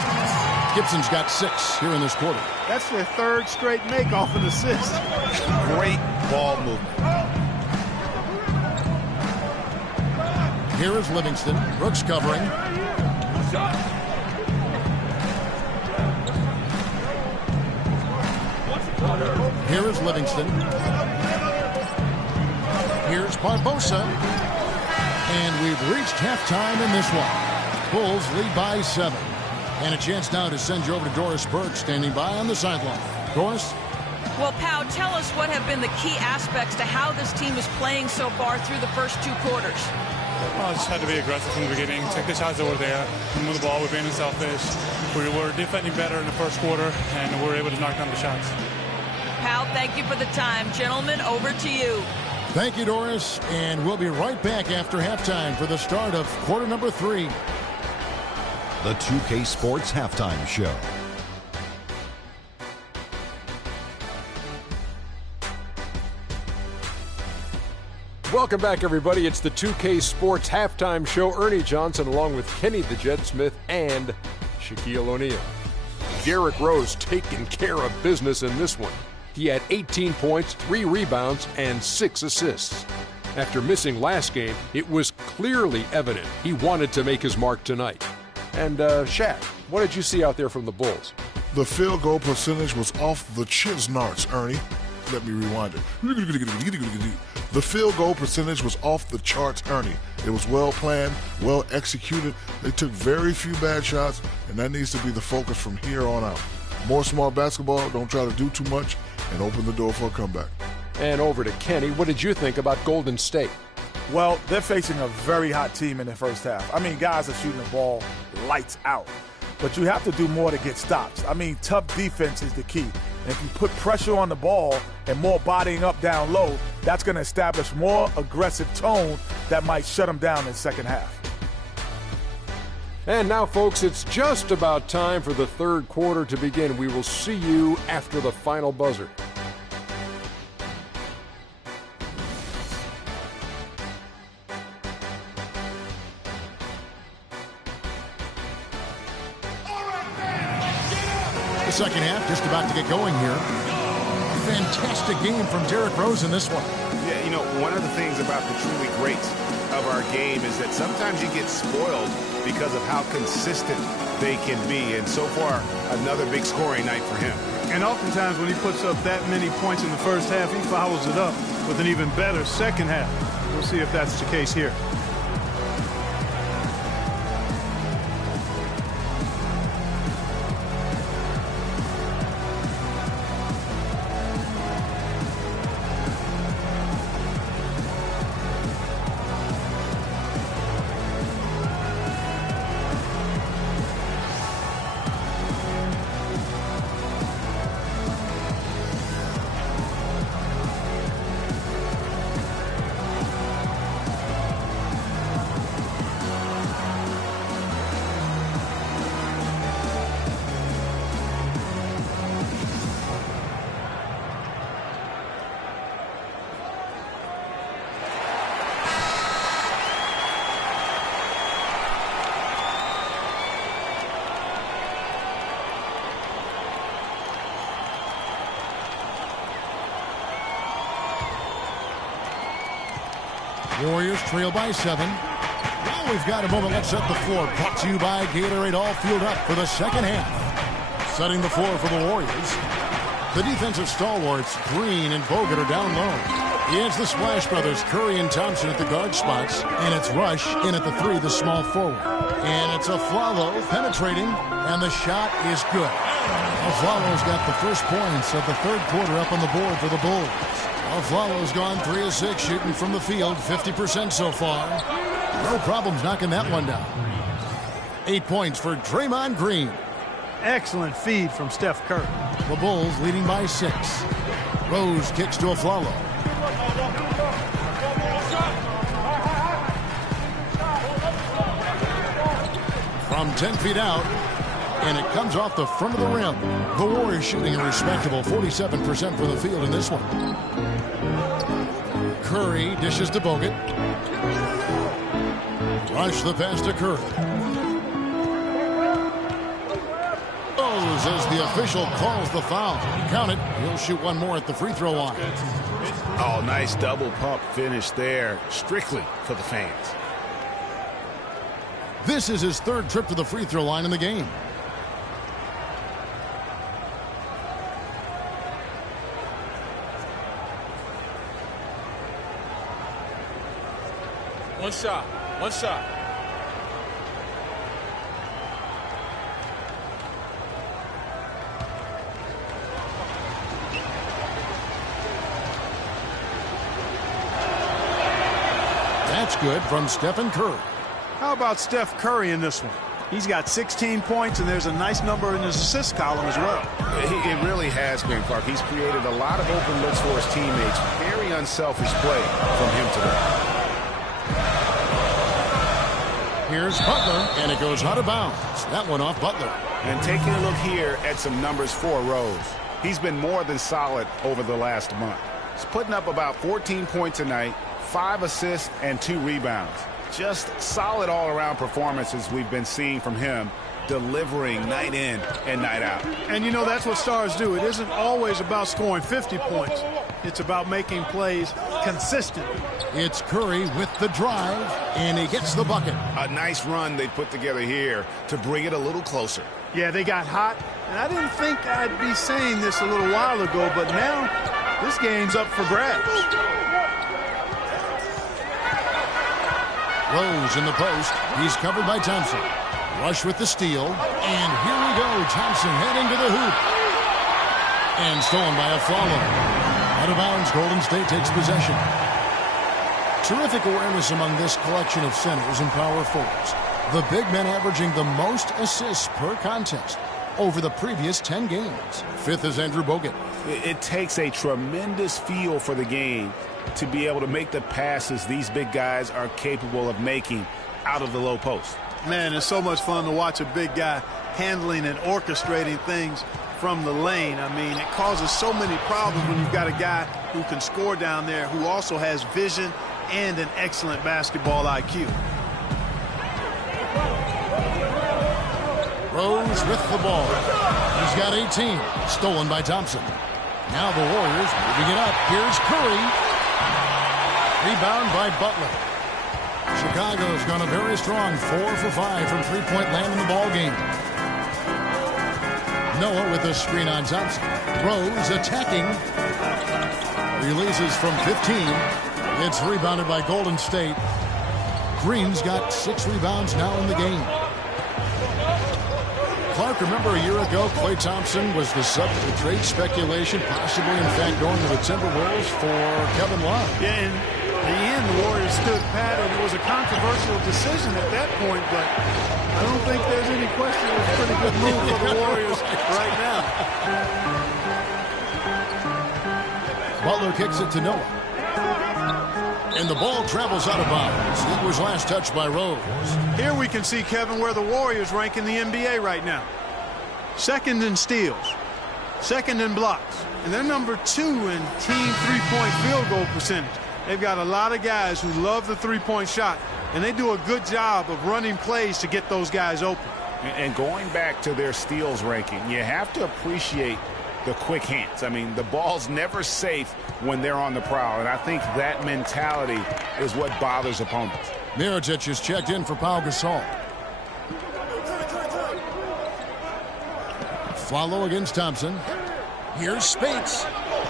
Gibson's got 6 here in this quarter. That's their 3rd straight make off an assist. Great ball movement. Here is Livingston. Brooks covering. Here is Livingston. Here's Barbosa. And we've reached halftime in this one. Bulls lead by 7. And a chance now to send you over to Doris Burke, standing by on the sideline. Doris? Well, Pow, tell us what have been the key aspects to how this team is playing so far through the first 2 quarters. Well, just had to be aggressive from the beginning. Take the shots that were there. Move the ball. We're being selfish. We were defending better in the first quarter, and we were able to knock down the shots. Pow, thank you for the time. Gentlemen, over to you. Thank you, Doris. And we'll be right back after halftime for the start of quarter number 3. The 2K Sports Halftime Show. Welcome back, everybody. It's the 2K Sports Halftime Show. Ernie Johnson along with Kenny the Jet Smith and Shaquille O'Neal. Derrick Rose taking care of business in this one. He had 18 points, 3 rebounds, and 6 assists. After missing last game, it was clearly evident he wanted to make his mark tonight. And Shaq, what did you see out there from the Bulls? The field goal percentage was off the Chisnarts, Ernie. Let me rewind it. The field goal percentage was off the charts, Ernie. It was well planned, well executed. They took very few bad shots, and that needs to be the focus from here on out. More smart basketball, don't try to do too much, and open the door for a comeback. And over to Kenny. What did you think about Golden State? Well, they're facing a very hot team in the first half. I mean, guys are shooting the ball lights out. But you have to do more to get stops. I mean, tough defense is the key. And if you put pressure on the ball and more bodying up down low, that's going to establish more aggressive tone that might shut them down in the second half. And now, folks, it's just about time for the third quarter to begin. We will see you after the final buzzer. The second half just about to get going here. Fantastic game from Derrick Rose in this one. Yeah, you know, one of the things about the truly greats of our game is that sometimes you get spoiled because of how consistent they can be. And so far, another big scoring night for him. And oftentimes when he puts up that many points in the first half, he follows it up with an even better second half. We'll see if that's the case here. Warriors trail by 7. Now we've got a moment. Let's set the floor. Brought to you by Gatorade. All fueled up for the second half. Setting the floor for the Warriors. The defensive stalwarts, Green and Bogut, are down low. It's the Splash Brothers, Curry and Thompson at the guard spots. And it's Rush in at the 3, the small forward. And it's Afflalo penetrating, and the shot is good. Afflalo's got the first points of the third quarter up on the board for the Bulls. Afflalo's gone 3 of 6 shooting from the field, 50% so far. No problems knocking that one down. 8 points for Draymond Green. Excellent feed from Steph Curry. The Bulls leading by 6. Rose kicks to Afflalo. From 10 feet out, and it comes off the front of the rim. The Warriors shooting a respectable 47% from the field in this one. Curry dishes to Bogut. Rush the pass to Curry. As the official calls the foul. Count it. He'll shoot one more at the free throw line. Oh, nice double pump finish there. Strictly for the fans. This is his third trip to the free throw line in the game. One shot. One shot. That's good from Stephen Curry. How about Steph Curry in this one? He's got 16 points, and there's a nice number in his assist column as well. It really has been, Clark. He's created a lot of open looks for his teammates. Very unselfish play from him today. Here's Butler, and it goes out of bounds. That one off Butler. And taking a look here at some numbers for Rose. He's been more than solid over the last month. He's putting up about 14 points a night, 5 assists, and 2 rebounds. Just solid all-around performances we've been seeing from him, delivering night in and night out. And you know, that's what stars do. It isn't always about scoring 50 points. It's about making plays consistent. It's Curry with the drive, and he gets the bucket. A nice run they put together here to bring it a little closer. Yeah, they got hot, and I didn't think I'd be saying this a little while ago, but now this game's up for grabs. Rose in the post. He's covered by Thompson. Rush with the steal. And here we go. Thompson heading to the hoop. And stolen by Afflalo. Out of bounds, Golden State takes possession. Terrific awareness among this collection of centers and power forwards. The big men averaging the most assists per contest over the previous 10 games. Fifth is Andrew Bogut. It takes a tremendous feel for the game to be able to make the passes these big guys are capable of making out of the low post. Man, it's so much fun to watch a big guy handling and orchestrating things from the lane. I mean, it causes so many problems when you've got a guy who can score down there, who also has vision and an excellent basketball IQ. Rose with the ball. He's got 18. Stolen by Thompson. Now the Warriors moving it up. Here's Curry. Rebound by Butler. Chicago's gone a very strong 4 for 5 from three-point land in the ball game. Noah with the screen on Thompson. Rose attacking. Releases from 15. It's rebounded by Golden State. Green's got 6 rebounds now in the game. Clark, remember a year ago, Klay Thompson was the subject of trade speculation, possibly, in fact, going to the Timberwolves for Kevin Love. Yeah, in the end, the Warriors stood pat, and it was a controversial decision at that point, but I don't think there's any question it was a pretty good move for the Warriors right now. Butler kicks it to Noah. And the ball travels out of bounds. It was last touched by Rose. Here we can see, Kevin, where the Warriors rank in the NBA right now. Second in steals, second in blocks, and they're number 2 in team three-point field goal percentage. They've got a lot of guys who love the three-point shot, and they do a good job of running plays to get those guys open. And going back to their steals ranking, you have to appreciate the quick hands. I mean, the ball's never safe when they're on the prowl, and I think that mentality is what bothers opponents. Mirotic is checked in for Pau Gasol. Follow against Thompson. Here's Speights.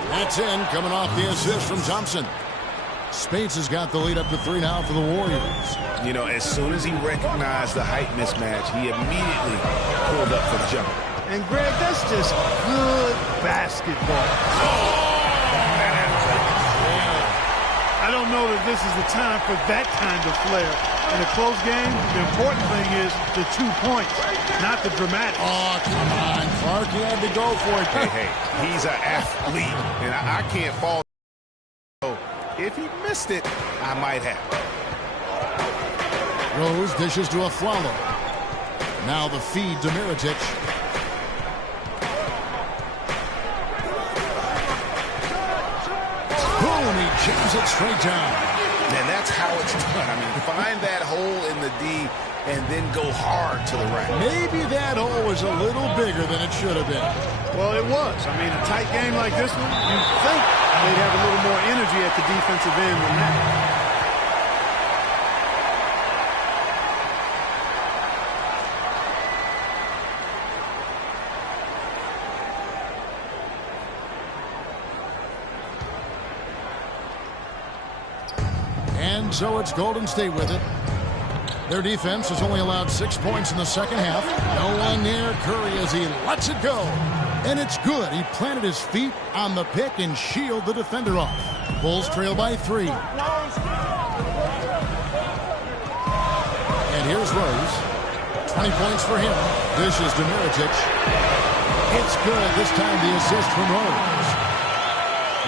That's in, coming off the assist from Thompson. Speights has got the lead up to 3 now for the Warriors. You know, as soon as he recognized the height mismatch, he immediately pulled up for the jumper. And, Greg, that's just good basketball. I don't know that this is the time for that kind of flair. In a close game, the important thing is the 2 points, not the dramatics. Oh, come on, Clark. He had to go for it. Hey, he's an athlete, and I can't fall. If he missed it, I might have. Rose dishes to a Flalo. Now the feed to Mirotic. Boom, he jams it straight down. And that's how it's done. I mean, find that hole in the D and then go hard to the right. Maybe that hole was a little bigger than it should have been. Well, it was. I mean, a tight game like this one, you'd think they'd have a little more energy at the defensive end than that. And so it's Golden State with it. Their defense has only allowed 6 points in the second half. No one near Curry as he lets it go. And it's good. He planted his feet on the pick and shielded the defender off. Bulls trail by 3. And here's Rose. 20 points for him. Dishes to Mirotic. It's good. This time the assist from Rose.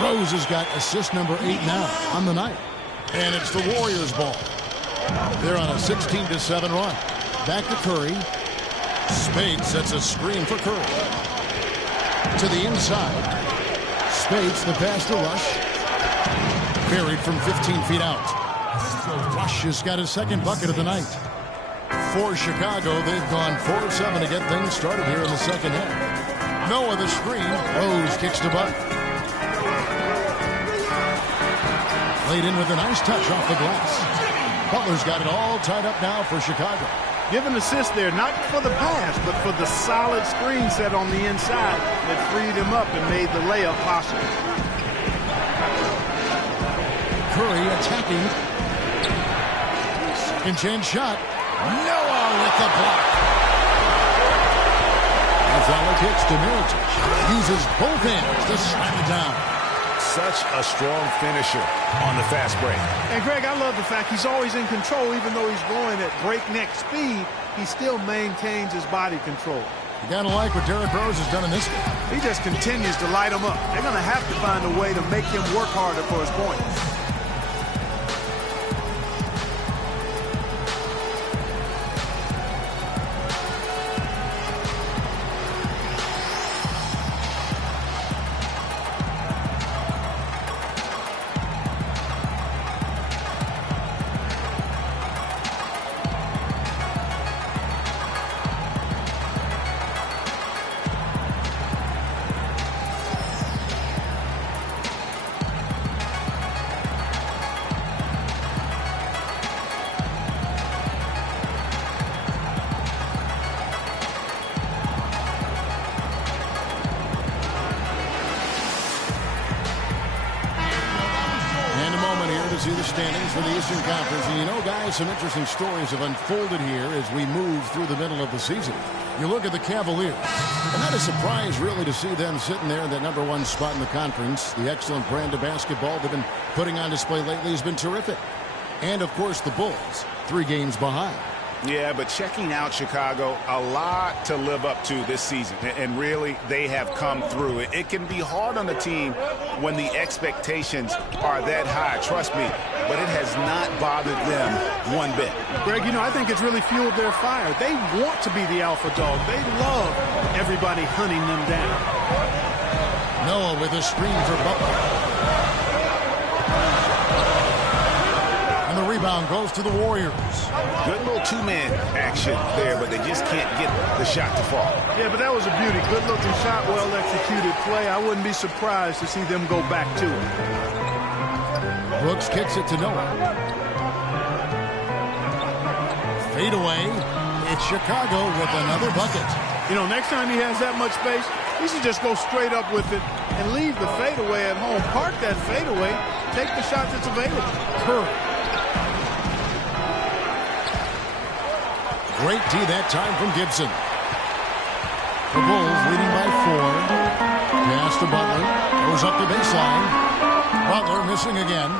Rose has got assist number 8 now on the night. And it's the Warriors' ball. They're on a 16-7 run. Back to Curry. Speights sets a screen for Curry. To the inside. Speights, the pass to Rush. Buried from 15 feet out. Rush has got his second bucket of the night. For Chicago, they've gone 4 of 7 to get things started here in the second half. Noah the screen. Rose kicks the bucket. Laid in with a nice touch off the glass. Butler's got it all tied up now for Chicago. Give an assist there, not for the pass, but for the solid screen set on the inside that freed him up and made the layup possible. Curry attacking. Second chance shot. Noah with the block. Gonzalez hits to Mirotic. Uses both hands to slam it down. Such a strong finisher on the fast break. And, Greg, I love the fact he's always in control. Even though he's going at breakneck speed, he still maintains his body control. You got to like what Derrick Rose has done in this game. He just continues to light him up. They're going to have to find a way to make him work harder for his points. standings for the Eastern Conference. And you know, guys, some interesting stories have unfolded here as we move through the middle of the season. You look at the Cavaliers, and not a surprise, really, to see them sitting there in that #1 spot in the conference. The excellent brand of basketball they've been putting on display lately has been terrific. And, of course, the Bulls, 3 games behind. Yeah, but checking out Chicago, a lot to live up to this season. And really, they have come through. It can be hard on a team when the expectations are that high, trust me. But it has not bothered them one bit. Greg, you know, I think it's really fueled their fire. They want to be the alpha dog. They love everybody hunting them down. Noah with a screen for Butler. And the rebound goes to the Warriors. Good little two-man action there, but they just can't get the shot to fall. Yeah, but that was a beauty. Good-looking shot, well-executed play. I wouldn't be surprised to see them go back to it. Brooks kicks it to Noah. Fade away. It's Chicago with another bucket. You know, next time he has that much space, he should just go straight up with it and leave the fadeaway at home. Park that fadeaway. Take the shot that's available. Curry. Great D that time from Gibson. The Bulls leading by 4. Pass to Butler. Goes up the baseline. Butler missing again.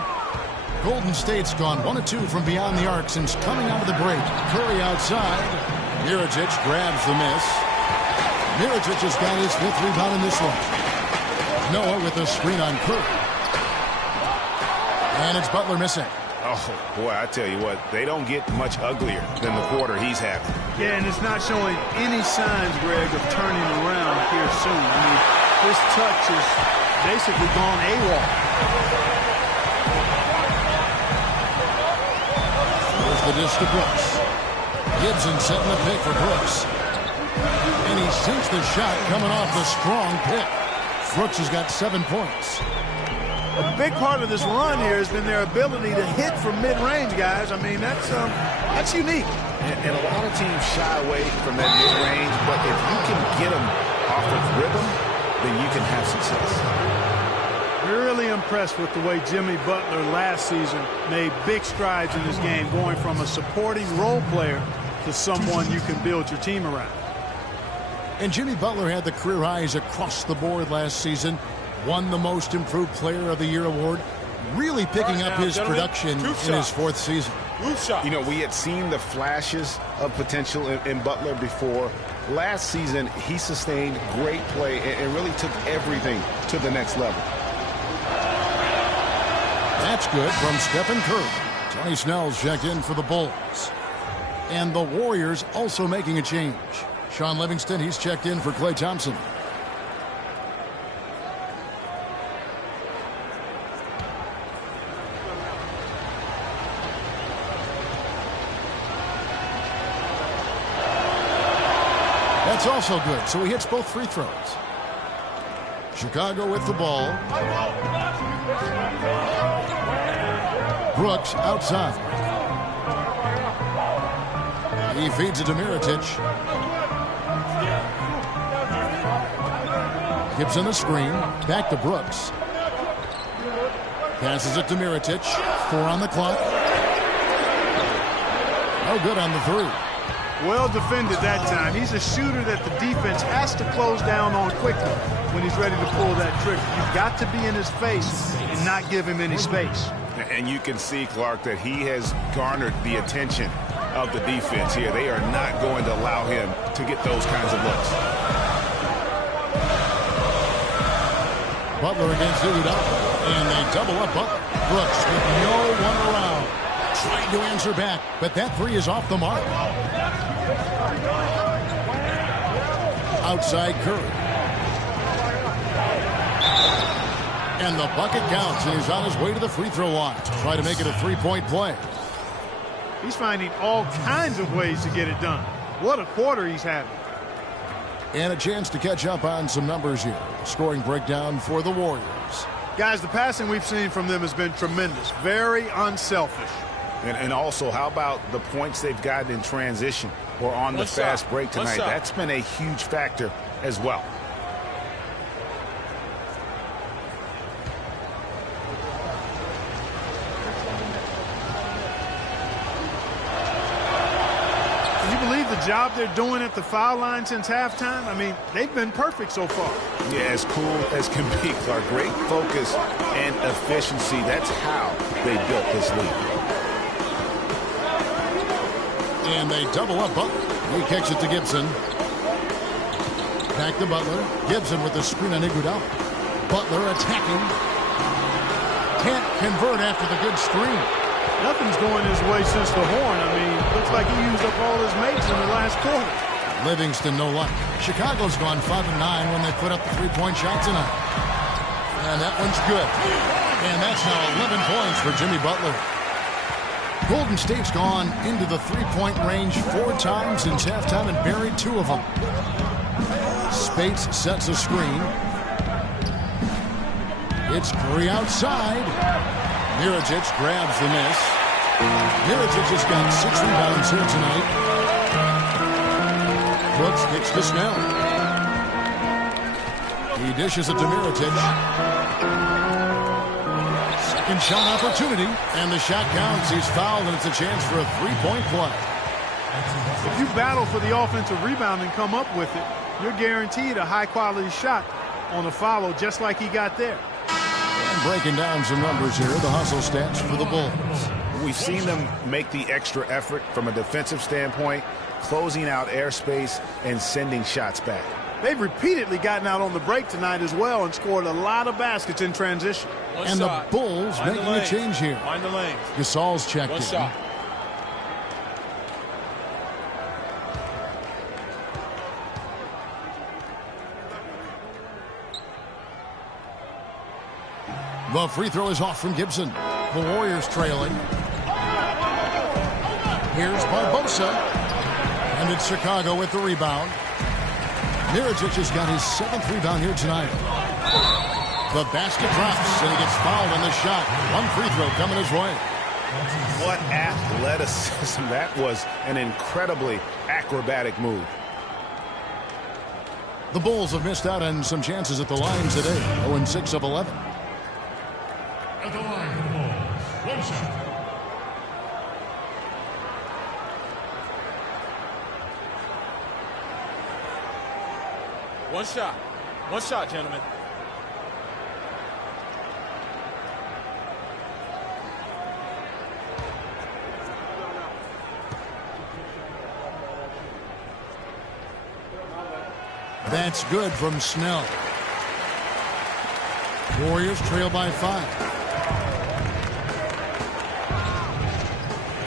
Golden State's gone 1 of 2 from beyond the arc since coming out of the break. Curry outside. Mirotic grabs the miss. Mirotic has got his 5th rebound in this one. Noah with a screen on Curry. And it's Butler missing. Oh, boy, I tell you what, they don't get much uglier than the quarter he's having. Yeah, and it's not showing any signs, Greg, of turning around here soon. I mean, this touch is basically gone AWOL. There's the dish to Brooks. Gibson setting the pick for Brooks. And he sinks the shot coming off the strong pick. Brooks has got 7 points. A big part of this run here has been their ability to hit from mid-range, guys. I mean, that's unique. And a lot of teams shy away from that mid-range, but if you can get them off of rhythm, then you can have success. Really impressed with the way Jimmy Butler last season made big strides in this game, going from a supporting role player to someone you can build your team around. And Jimmy Butler had the career highs across the board last season. Won the Most Improved Player of the Year award, really picking up his production in his 4th season. You know, we had seen the flashes of potential in Butler before. Last season, he sustained great play and really took everything to the next level. That's good from Stephen Curry. Tony Snell's checked in for the Bulls. And the Warriors also making a change. Sean Livingston, he's checked in for Klay Thompson. That's also good, so he hits both free throws. Chicago with the ball. Brooks outside. He feeds it to Mirotic. Gibson the screen. Back to Brooks. Passes it to Mirotic. 4 on the clock. Oh, good on the 3. Well defended that time. He's a shooter that the defense has to close down on quickly when he's ready to pull that trigger. You've got to be in his face and not give him any space. And you can see, Clark, that he has garnered the attention of the defense here. They are not going to allow him to get those kinds of looks. Butler against Iguodala, and they double up Butler. Brooks with no one around. Trying to answer back, but that 3 is off the mark. Outside Curry. And the bucket counts, and he's on his way to the free throw line. Try to make it a 3-point play. He's finding all kinds of ways to get it done. What a quarter he's having. And a chance to catch up on some numbers here. Scoring breakdown for the Warriors. Guys, the passing we've seen from them has been tremendous. Very unselfish. And also, how about the points they've gotten in transition or on the fast break tonight? That's been a huge factor as well. job they're doing at the foul line since halftime, I mean, they've been perfect so far. Yeah, as cool as can be, Clark. Great focus and efficiency. That's how they built this lead. And they double up Butler. He kicks it to Gibson. Back to Butler. Gibson with the screen on Iguodala. Butler attacking. Can't convert after the good screen. Nothing's going his way since the horn. I mean, looks like he used up all his mates in the last quarter. Livingston, no luck. Chicago's gone 5 of 9 when they put up the three-point shot tonight. And that one's good. And that's now 11 points for Jimmy Butler. Golden State's gone into the three-point range 4 times since halftime and buried 2 of them. Spates sets a screen. It's Curry outside. Mirotic grabs the miss. Mirotic has got 6 rebounds here tonight. Brooks kicks to Snell. He dishes it to Mirotic. Second shot opportunity, and the shot counts. He's fouled, and it's a chance for a three-point play. If you battle for the offensive rebound and come up with it, you're guaranteed a high-quality shot on a follow, just like he got there. And breaking down some numbers here, the hustle stats for the Bulls. We've seen them make the extra effort from a defensive standpoint, closing out airspace and sending shots back. They've repeatedly gotten out on the break tonight as well and scored a lot of baskets in transition. And the Bulls making a change here. Find the lanes. Gasol's checked in. Shot. The free throw is off from Gibson. The Warriors trailing. Here's Barbosa. And it's Chicago with the rebound. Mirotic has got his 7th rebound here tonight. The basket drops, and he gets fouled on the shot. One free throw coming his way. What athleticism. That was an incredibly acrobatic move. The Bulls have missed out on some chances at the line today. 0-6 of 11. At the line for the Bulls, one shot. One shot. One shot, gentlemen. That's good from Snell. Warriors trail by 5.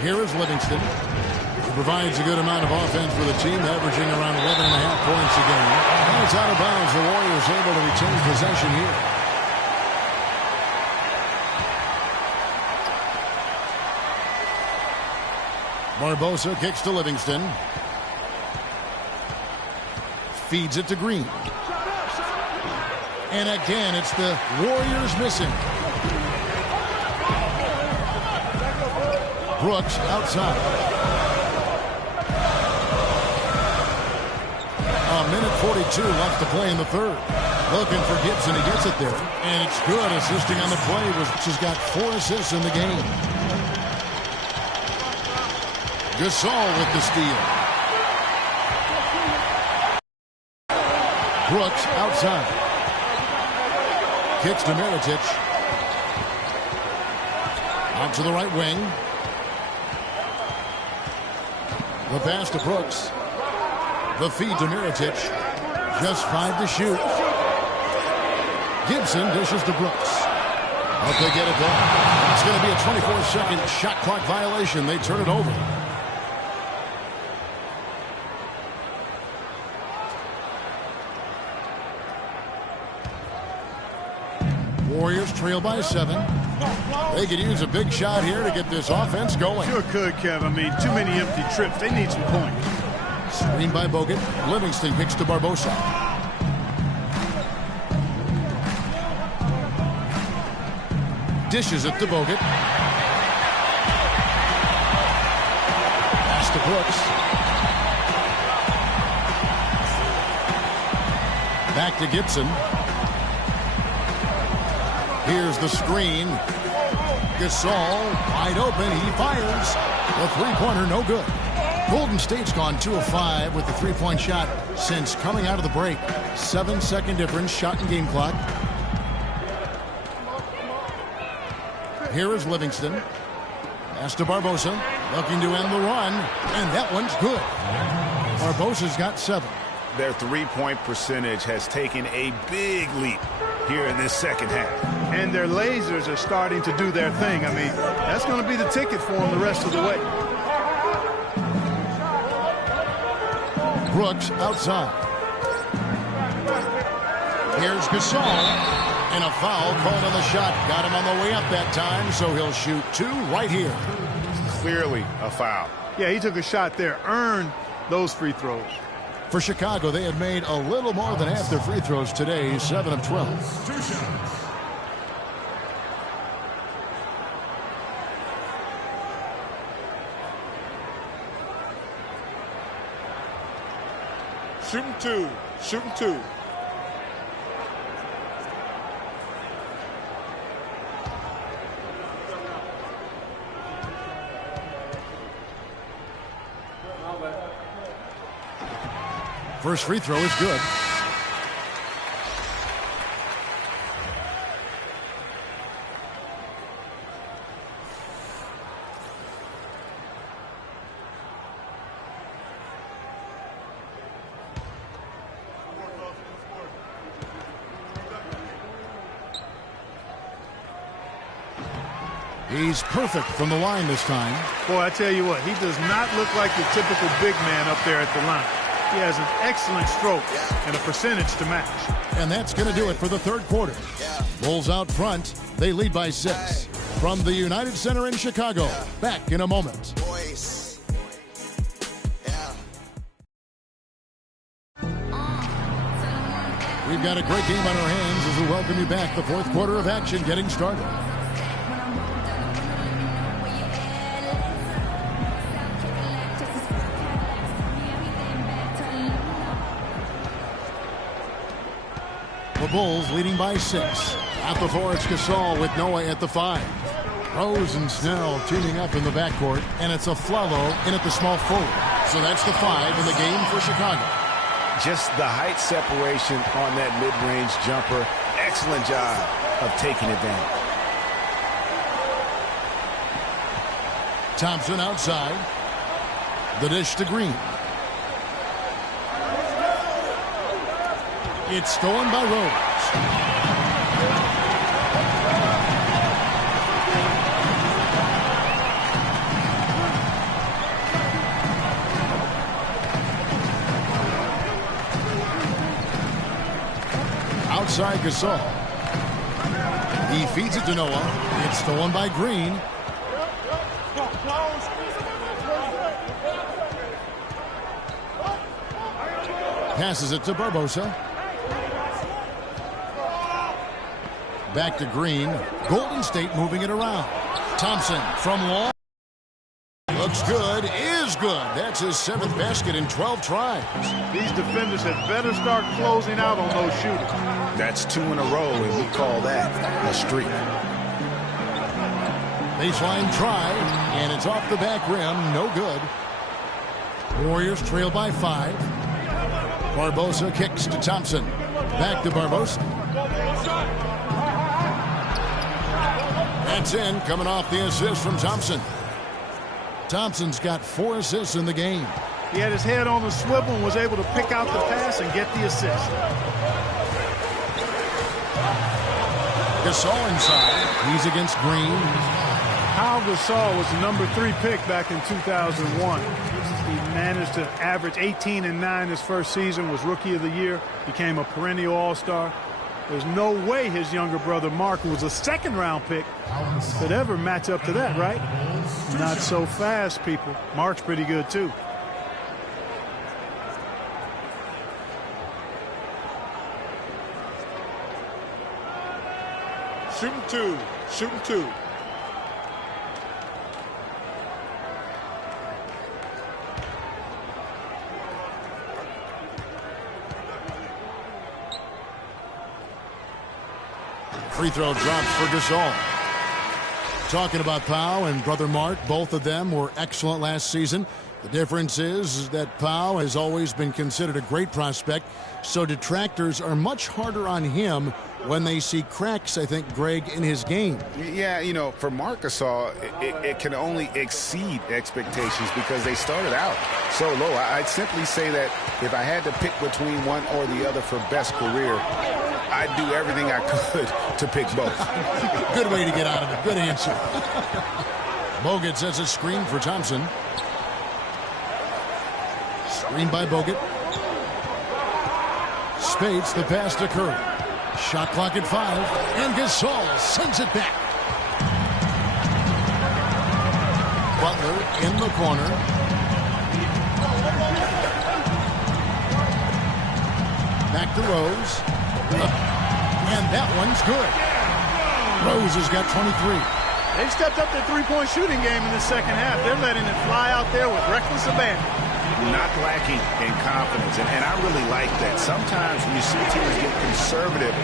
Here is Livingston. He provides a good amount of offense for the team, averaging around 11.5 points a game. And it's out of bounds. The Warriors able to retain possession here. Barbosa kicks to Livingston. Feeds it to Green. And again, it's the Warriors missing. Brooks outside. A minute 42 left to play in the third. Looking for Gibson. He gets it there. And it's good. Assisting on the play. Has got 4 assists in the game. Gasol with the steal. Brooks outside. Kicks to Mirotic. Out to the right wing. The pass to Brooks. The feed to Mirotic. Just 5 to shoot. Gibson dishes to Brooks. Hope they get it done. It's going to be a 24-second shot clock violation. They turn it over. Warriors trail by 7. They could use a big shot here to get this offense going. Sure could, Kev. I mean, too many empty trips. They need some points. Screen by Bogut. Livingston kicks to Barbosa. Dishes it to Bogut. Pass to Brooks. Back to Gibson. Here's the screen. Gasol wide open. He fires. The three-pointer no good. Golden State's gone 2 of 5 with the three-point shot since coming out of the break. 7-second difference, shot and game clock. Here is Livingston. Pass to Barbosa, looking to end the run, and that one's good. Barbosa's got 7. Their three-point percentage has taken a big leap here in this second half. And their lasers are starting to do their thing. I mean, that's going to be the ticket for them the rest of the way. Brooks outside. Here's Gasol, and a foul called on the shot. Got him on the way up that time, so he'll shoot 2 right here. Clearly a foul. Yeah, he took a shot there, earned those free throws. For Chicago, they have made a little more than half their free throws today, 7 of 12. 2 shots. Shooting 2. Shooting 2. First free throw is good. He's perfect from the line this time. Boy, I tell you what, he does not look like the typical big man up there at the line. He has an excellent stroke and a percentage to match. And that's going to do it for the third quarter. Bulls out front. They lead by 6. From the United Center in Chicago. Back in a moment. We've got a great game on our hands as we welcome you back. The fourth quarter of action getting started. The Bulls leading by 6. At the 4, it's Gasol with Noah at the 5. Rose and Snell teaming up in the backcourt, and it's a Flalo in at the small forward. So that's the 5 in the game for Chicago. Just the height separation on that mid-range jumper. Excellent job of taking advantage. Thompson outside. The dish to Green. It's stolen by Rose. Outside Gasol. He feeds it to Noah. It's stolen by Green. Passes it to Barbosa. Back to Green. Golden State moving it around. Thompson from long. Looks good. Is good. That's his 7th basket in 12 tries. These defenders had better start closing out on those shooters. That's 2 in a row, and we call that a streak. Baseline try, and it's off the back rim. No good. Warriors trail by 5. Barbosa kicks to Thompson. Back to Barbosa. That's in, coming off the assist from Thompson. Thompson's got 4 assists in the game. He had his head on the swivel and was able to pick out the pass and get the assist. Gasol inside. He's against Green. Pau Gasol was the number 3 pick back in 2001. He managed to average 18 and 9 his first season, was Rookie of the Year, became a perennial All-Star. There's no way his younger brother Mark, who was a 2nd-round pick, could ever match up to that, right? Not so fast, people. Mark's pretty good, too. Shooting 2. Shooting 2. Free throw drops for Gasol. Talking about Pau and brother Mark, both of them were excellent last season. The difference is that Pau has always been considered a great prospect, so detractors are much harder on him when they see cracks, I think, Greg, in his game. Yeah, you know, for Marc Gasol, it can only exceed expectations because they started out so low. I'd simply say that if I had to pick between one or the other for best career, I'd do everything I could to pick both. Good way to get out of it. Good answer. Bogut sets a screen for Thompson. Screen by Bogut. Spates the pass to Curry. Shot clock at 5. And Gasol sends it back. Butler in the corner. Back to Rose. And that one's good. Rose has got 23. They've stepped up their three-point shooting game in the second half. They're letting it fly out there with reckless abandon. Not lacking in confidence, and I really like that. Sometimes when you see teams get conservative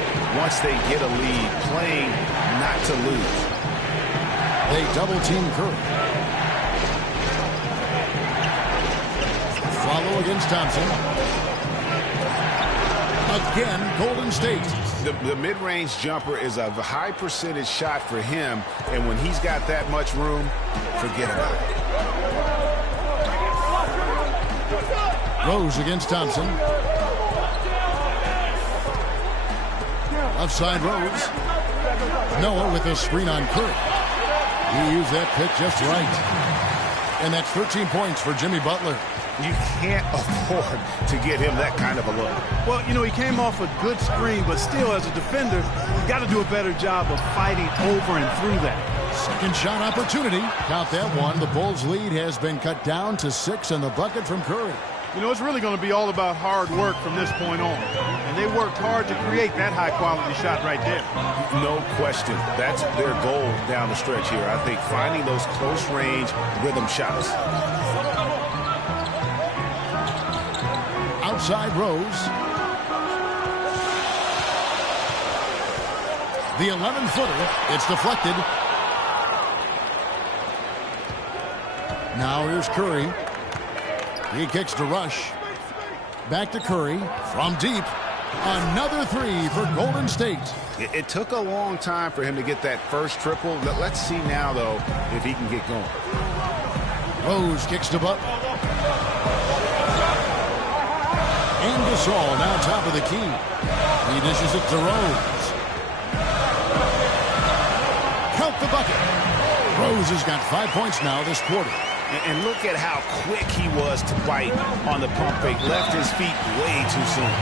once they get a lead, playing not to lose. They double-team Curry. Follow against Thompson. Again, Golden State. The mid-range jumper is a high percentage shot for him, and when he's got that much room, forget about it. Rose against Thompson. Offside Rose. Noah with a screen on Curry. He used that pick just right. And that's 13 points for Jimmy Butler. You can't afford to get him that kind of a look. Well, you know, he came off a good screen, but still, as a defender, you've got to do a better job of fighting over and through that. Second shot opportunity. Count that one. The Bulls' lead has been cut down to 6 and the bucket from Curry. You know, it's really going to be all about hard work from this point on. And they worked hard to create that high-quality shot right there. No question. That's their goal down the stretch here. I think finding those close-range rhythm shots. Outside Rose. The 11-footer. It's deflected. Now here's Curry. He kicks to Rush. Back to Curry from deep. Another three for Golden State. It took a long time for him to get that first triple. Let's see now, though, if he can get going. Rose kicks to Butler. And Gasol now top of the key. He dishes it to Rose. Count the bucket. Rose has got 5 points now this quarter. And look at how quick he was to bite on the pump fake. Left his feet way too soon.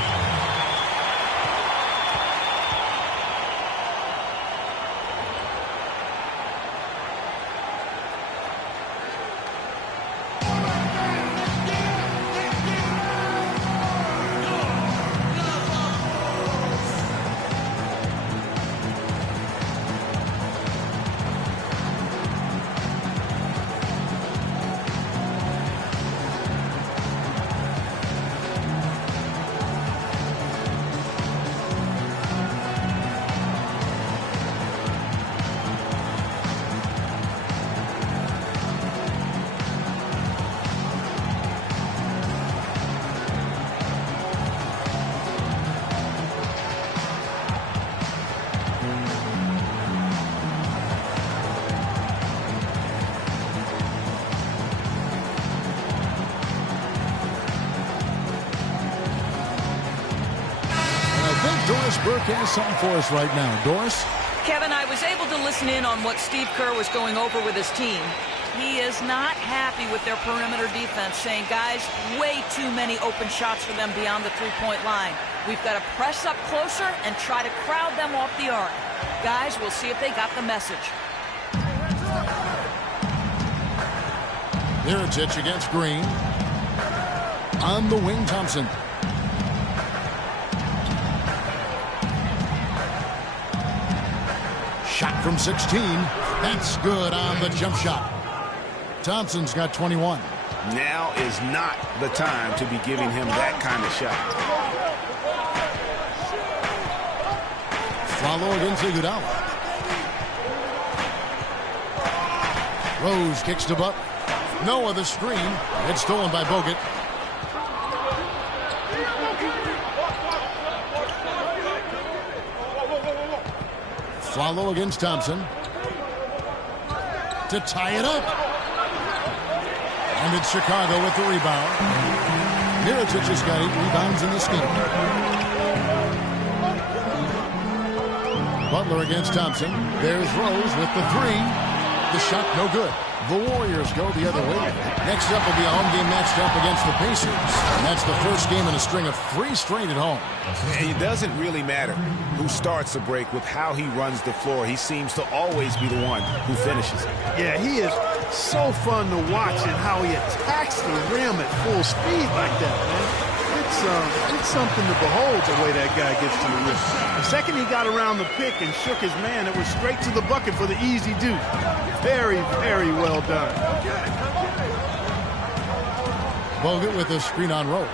Doris Burke has something for us right now. Doris? Kevin, I was able to listen in on what Steve Kerr was going over with his team. He is not happy with their perimeter defense, saying, guys, way too many open shots for them beyond the three-point line. We've got to press up closer and try to crowd them off the arc. Guys, we'll see if they got the message. Mirotic against Green. On the wing, Thompson. Shot from 16. That's good on the jump shot. Thompson's got 21. Now is not the time to be giving him that kind of shot. Follow against Iguodala. Rose kicks to Butler. Noah the screen. It's stolen by Bogut. Follow against Thompson. To tie it up. And it's Chicago with the rebound. Mirotic has got 8 rebounds in this game. Butler against Thompson. There's Rose with the 3. The shot no good. The Warriors go the other way. Next up will be a home game matched up against the Pacers. And that's the first game in a string of 3 straight at home. And it doesn't really matter who starts the break with how he runs the floor. He seems to always be the one who finishes it. Yeah, he is so fun to watch and how he attacks the rim at full speed like that, man. It's something to behold the way that guy gets to the rim. The second he got around the pick and shook his man, it was straight to the bucket for the easy deuce. Very, very well done. Bogut with a screen on Rose.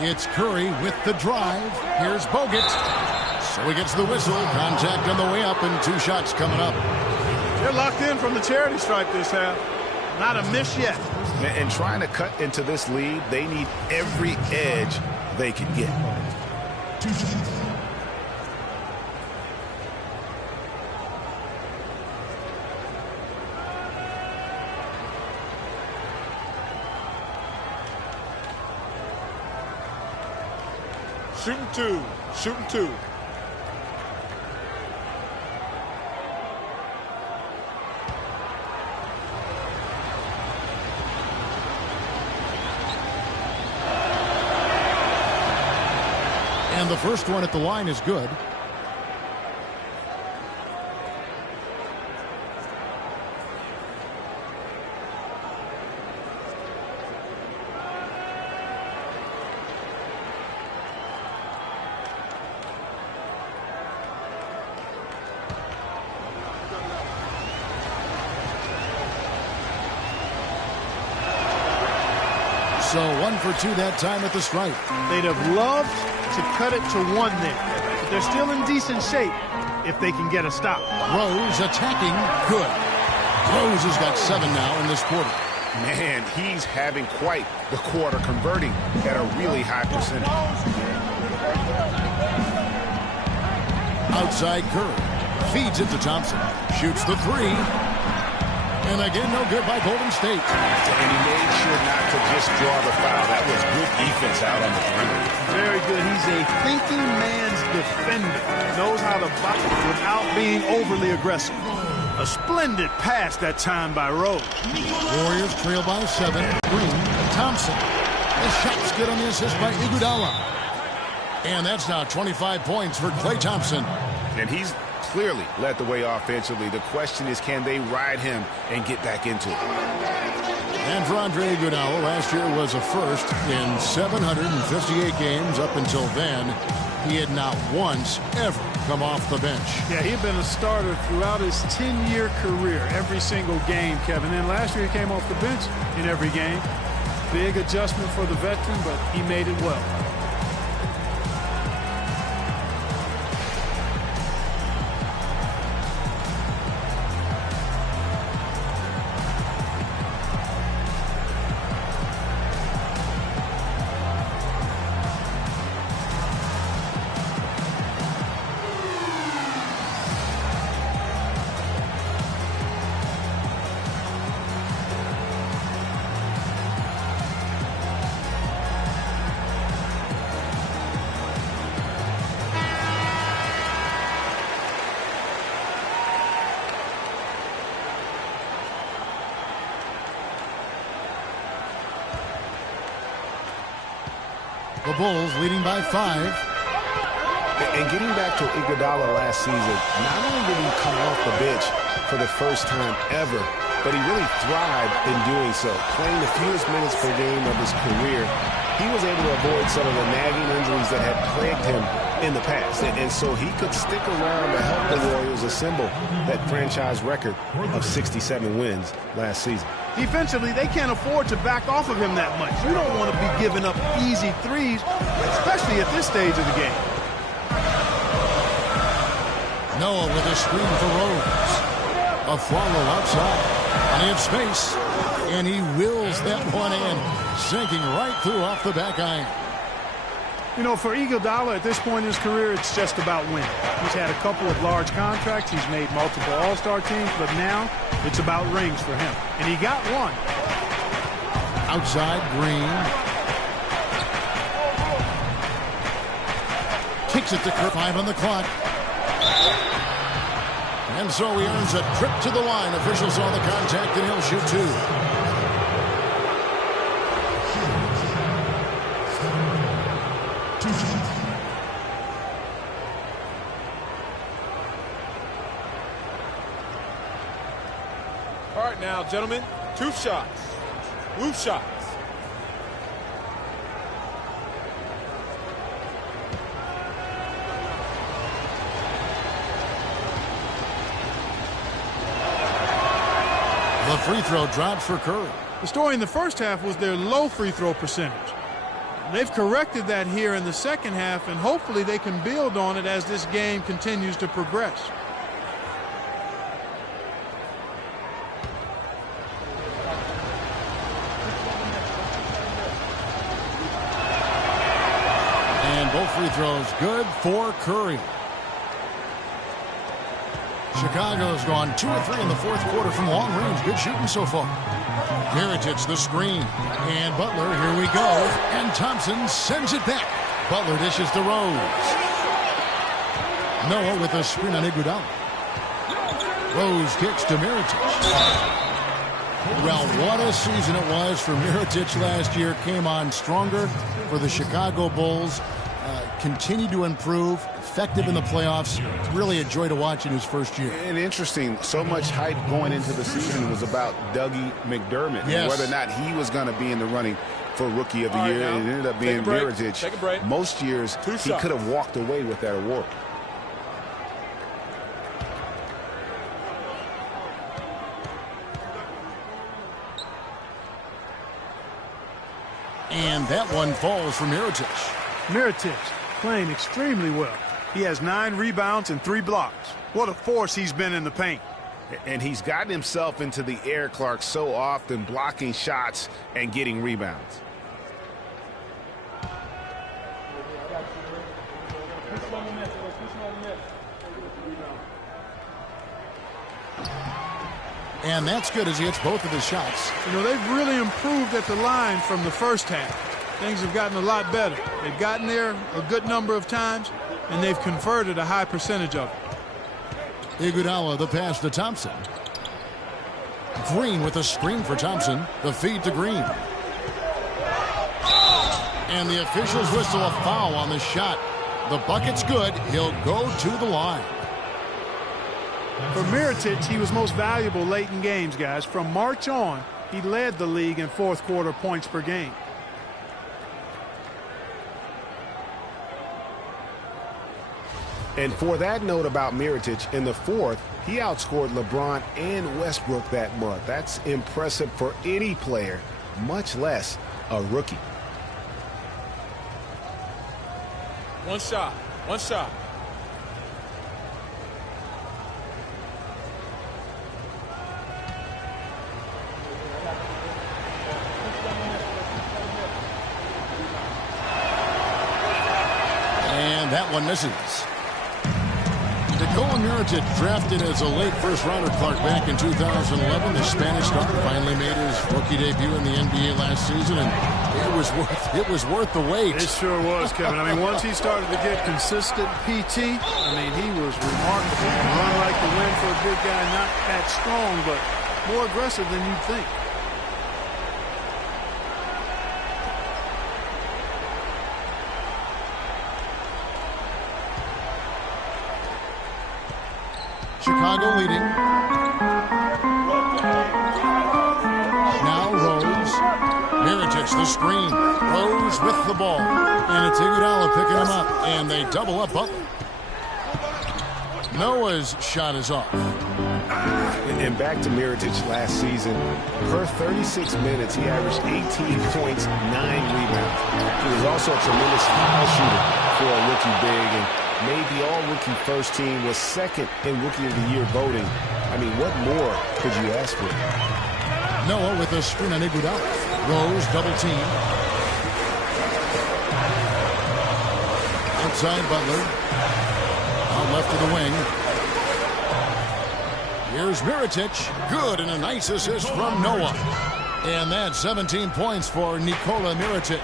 It's Curry with the drive. Here's Bogut. So he gets the whistle. Contact on the way up and 2 shots coming up. They're locked in from the charity stripe this half. Not a miss yet. And trying to cut into this lead, they need every edge they can get. Shooting 2. Shooting 2. And the first one at the line is good. So 1 for 2 that time at the stripe. They'd have loved to cut it to 1 there. But they're still in decent shape if they can get a stop. Rose attacking. Good. Rose has got 7 now in this quarter. Man, he's having quite the quarter, converting at a really high percentage. Outside Curry. Feeds it to Thompson. Shoots the 3. And again, no good by Golden State. And he made sure not to just draw the foul. That was good defense out on the perimeter. Very good. He's a thinking man's defender. Knows how to box without being overly aggressive. A splendid pass that time by Rose. Warriors trail by 7. Green. Thompson. The shot's good on the assist by Iguodala. And that's now 25 points for Klay Thompson. And he's clearly led the way offensively. The question is, can they ride him and get back into it? And for Andre Iguodala, last year was a first in 758 games. Up until then, he had not once ever come off the bench. Yeah, he had been a starter throughout his 10-year career, every single game, Kevin. And last year he came off the bench in every game. Big adjustment for the veteran, but he made it well. The Bulls leading by 5. And getting back to Iguodala last season, not only did he come off the bench for the first time ever, but he really thrived in doing so. Playing the fewest minutes per game of his career, he was able to avoid some of the nagging injuries that had plagued him in the past. And so he could stick around to help the Warriors assemble that franchise record of 67 wins last season. Defensively, they can't afford to back off of him that much. You don't want to be giving up easy threes, especially at this stage of the game. Noah with a screen for Rose. A follow outside. Plenty of space. And he wills that one in, sinking right through off the back iron. You know, for Iguodala at this point in his career, it's just about winning. He's had a couple of large contracts. He's made multiple All-Star teams, but now it's about rings for him. And he got one. Outside, Green. Kicks it to Kerr. 5 on the clock. And so he earns a trip to the line. Officials saw the contact, and he'll shoot 2. All right, now, gentlemen, 2 shots. Blue shots. The free throw drops for Curry. The story in the first half was their low free throw percentage. They've corrected that here in the second half, and hopefully they can build on it as this game continues to progress. And both free throws good for Curry. Chicago's gone 2 or 3 in the fourth quarter from long range. Good shooting so far. Mirotic the screen. And Butler, here we go. And Thompson sends it back. Butler dishes to Rose. Noah with a screen on Iguodala. Rose kicks to Mirotic. Well, what a season it was for Mirotic last year. Came on stronger for the Chicago Bulls. Continued to improve, effective in the playoffs. Really a joy to watch in his first year. And interesting, so much hype going into the season was about Dougie McDermott. Yes. And whether or not he was going to be in the running for Rookie of the Year. And it ended up being Mirotic. Most years, he could have walked away with that award. And that one falls for Mirotic. Mirotic playing extremely well. He has 9 rebounds and 3 blocks. What a force he's been in the paint. And he's gotten himself into the air, Clark, so often, blocking shots and getting rebounds. And that's good as he hits both of his shots. You know, they've really improved at the line from the first half. Things have gotten a lot better. They've gotten there a good number of times, and they've converted a high percentage of it. Iguodala, the pass to Thompson. Green with a screen for Thompson. The feed to Green. And the officials whistle a foul on the shot. The bucket's good. He'll go to the line. For Mirotic, he was most valuable late in games, guys. From March on, he led the league in fourth quarter points per game. And for that note about Mirotic, in the fourth, he outscored LeBron and Westbrook that month. That's impressive for any player, much less a rookie. One shot. One shot. And that one misses. Nikola Mirotic, drafted as a late first-rounder, Clark, back in 2011. The Spanish star finally made his rookie debut in the NBA last season, and it was worth the wait. It sure was, Kevin. I mean, once he started to get consistent PT, I mean, he was remarkable. Run like the wind for a big guy, not that strong, but more aggressive than you'd think. Chicago leading. Now Rose. Mirotic the screen. Rose with the ball. And it's Iguodala picking him up. And they double up Butler. Noah's shot is off. And back to Mirotic last season. Per 36 minutes, he averaged 18 points, 9 rebounds. He was also a tremendous foul shooter for a rookie big. And made the all-rookie first team, was second in Rookie of the Year voting. I mean, what more could you ask for? Noah with a screen on Iguodala. Rose double team. Outside Butler. Out left of the wing. Here's Mirotic. Good, and a nice assist from Noah. And that's 17 points for Nikola Mirotic.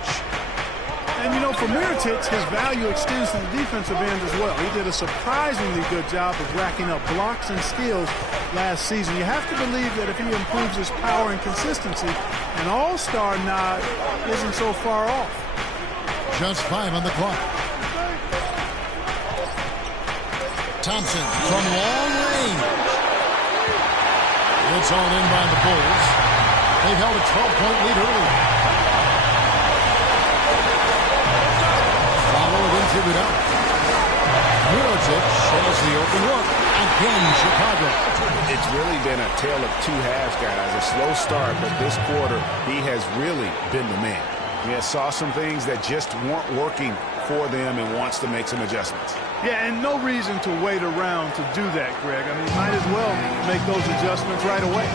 And, you know, for Mirotic, his value extends to the defensive end as well. He did a surprisingly good job of racking up blocks and steals last season. You have to believe that if he improves his power and consistency, an all-star nod isn't so far off. Just 5 on the clock. Thompson from long range. It's all in by the Bulls. They've held a 12-point lead early. Followed and figured out. Mirotic has the open look. Again, Chicago. It's really been a tale of two halves, guys. A slow start, but this quarter, he has really been the man. He has saw some things that just weren't working for them and wants to make some adjustments. Yeah, and no reason to wait around to do that, Greg. I mean, might as well make those adjustments right away.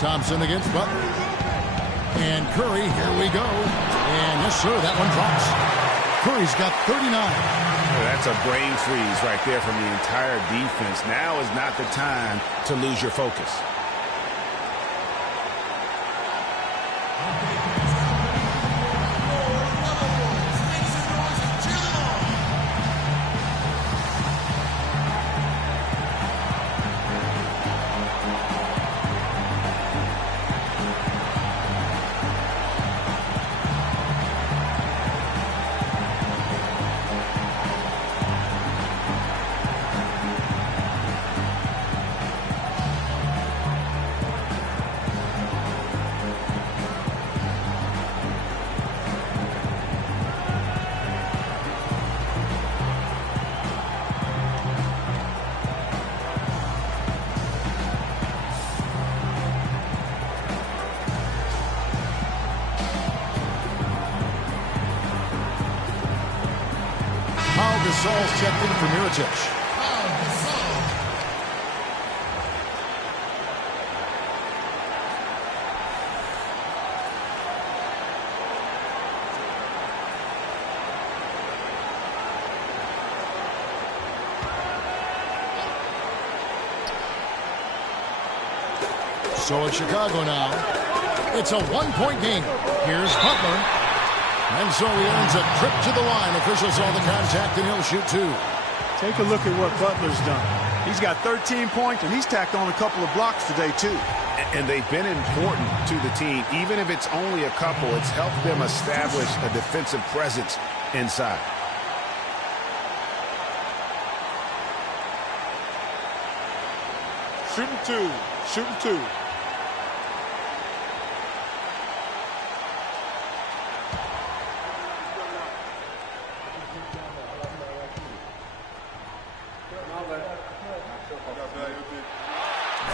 Thompson against Butler. And Curry, here we go. And yes, sir, that one drops. Curry's got 39. Well, that's a brain freeze right there from the entire defense. Now is not the time to lose your focus. Gasol's checked in for Mirotic. So it's Chicago now. It's a one-point game. Here's Butler. And so he earns a trip to the line. Officials saw the contact, and he'll shoot two. Take a look at what Butler's done. He's got 13 points, and he's tacked on a couple of blocks today, too. And they've been important to the team. Even if it's only a couple, it's helped them establish a defensive presence inside. Shooting two. Shooting two.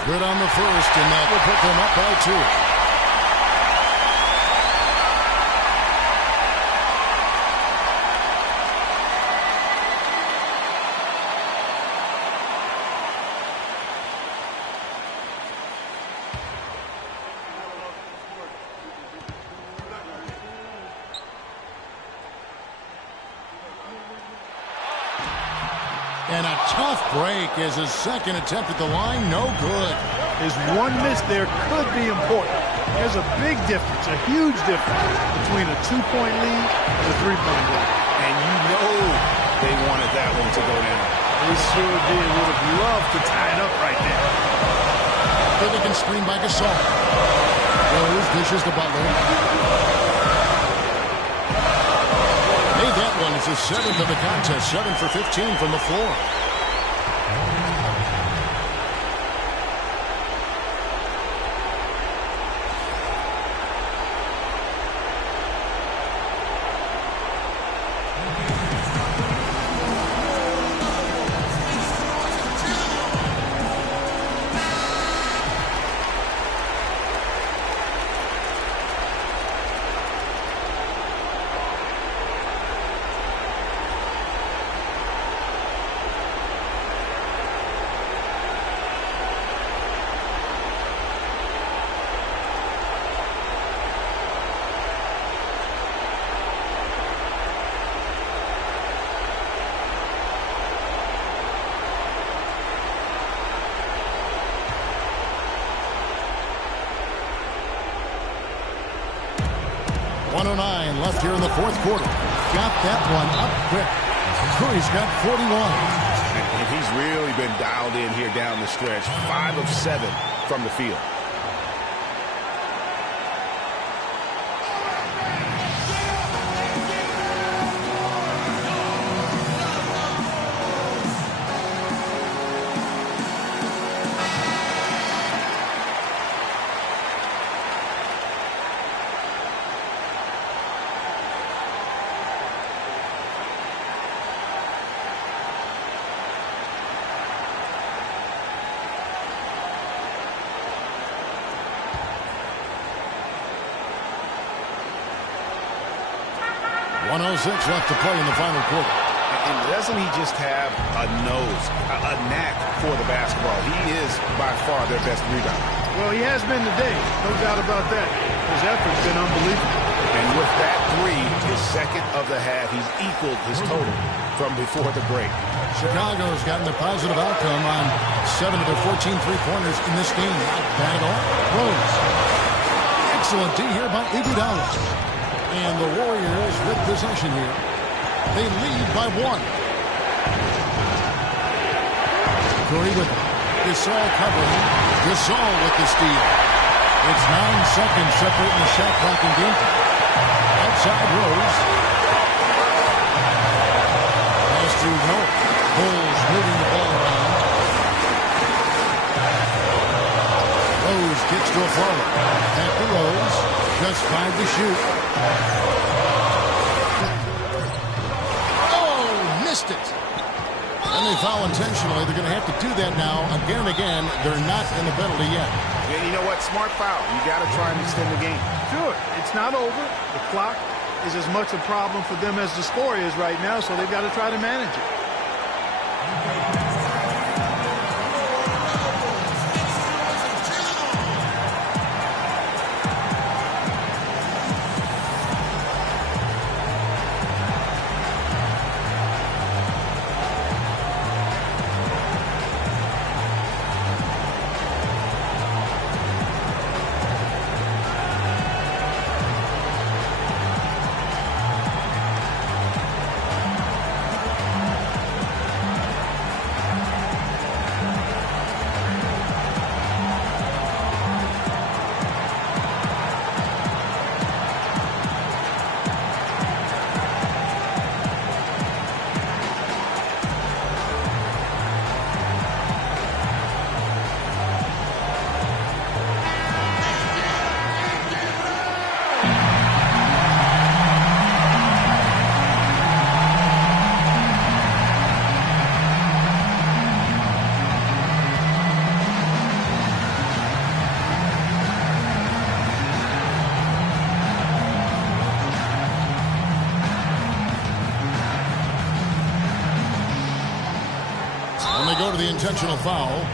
Good on the first, and that will put them up by 2. And a tough break as his second attempt at the line, no good. His one miss there could be important. There's a big difference, a huge difference between a 2-point lead and a 3-point lead. And you know they wanted that one to go down. They sure did. Would have loved to tie it up right there. Finnegan screen by Gasol. Rose dishes to Butler. Made that one as his 7th of the contest. 7 for 15 from the floor. Left here in the fourth quarter. Got that one up quick. Curry's got 41. And he's really been dialed in here down the stretch. 5 of 7 from the field. Left to play in the final quarter. And doesn't he just have a nose, a knack for the basketball? He is by far their best rebounder. Well, he has been today. No doubt about that. His effort's been unbelievable. And with that 3, his second of the half, he's equaled his total from before the break. Chicago's gotten a positive outcome on 7 of their 14 three-pointers in this game. Not bad at all. Rose. Excellent D here by Iguodala. And the Warriors with possession here. They lead by 1. Curry with it. Gasol covering. Gasol with the steal. It's 9 seconds separating the shot clock and game time. Outside Rose. Pass to Noah. Bulls moving the ball around. Rose kicks to a forward. Back to Rose. Just 5 to shoot. Oh, missed it. And they foul intentionally. They're going to have to do that now again and again. They're not in the penalty yet. And you know what? Smart foul. You got to try and extend the game. Sure. It's not over. The clock is as much a problem for them as the score is right now, so they've got to try to manage it. Go to the intentional foul.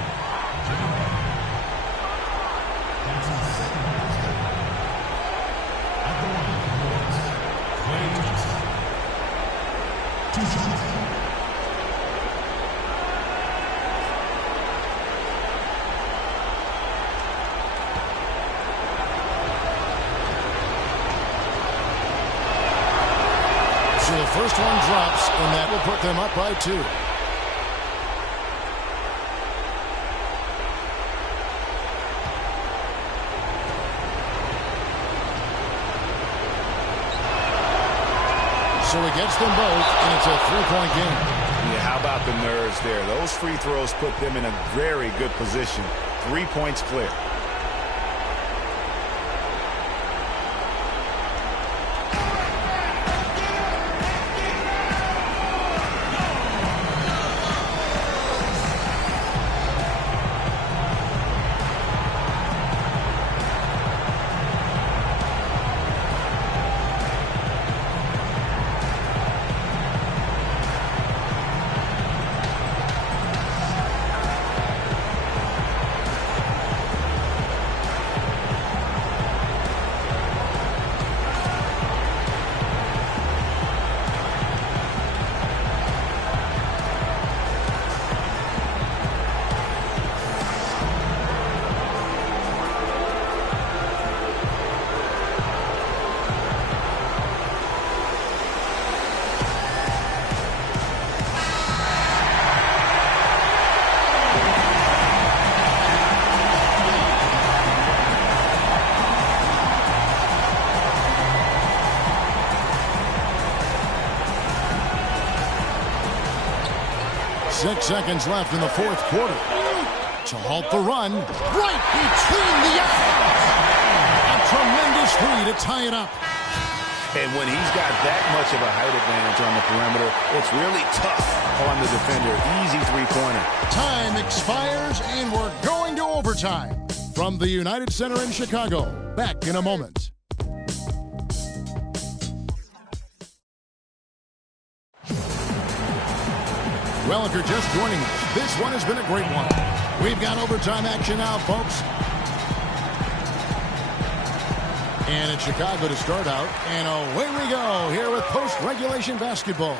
So the first one drops, and that will put them up by 2. So he gets them both, and it's a 3-point game. Yeah, how about the nerves there? Those free throws put them in a very good position. 3 points clear. Six seconds left in the fourth quarter. To halt the run, right between the eyes. A tremendous three to tie it up. And when he's got that much of a height advantage on the perimeter, it's really tough on the defender. Easy three-pointer. Time expires, and we're going to overtime. From the United Center in Chicago, back in a moment. Well, if you're just joining us, this one has been a great one. We've got overtime action now, folks. And it's Chicago to start out. And away we go here with post-regulation basketball.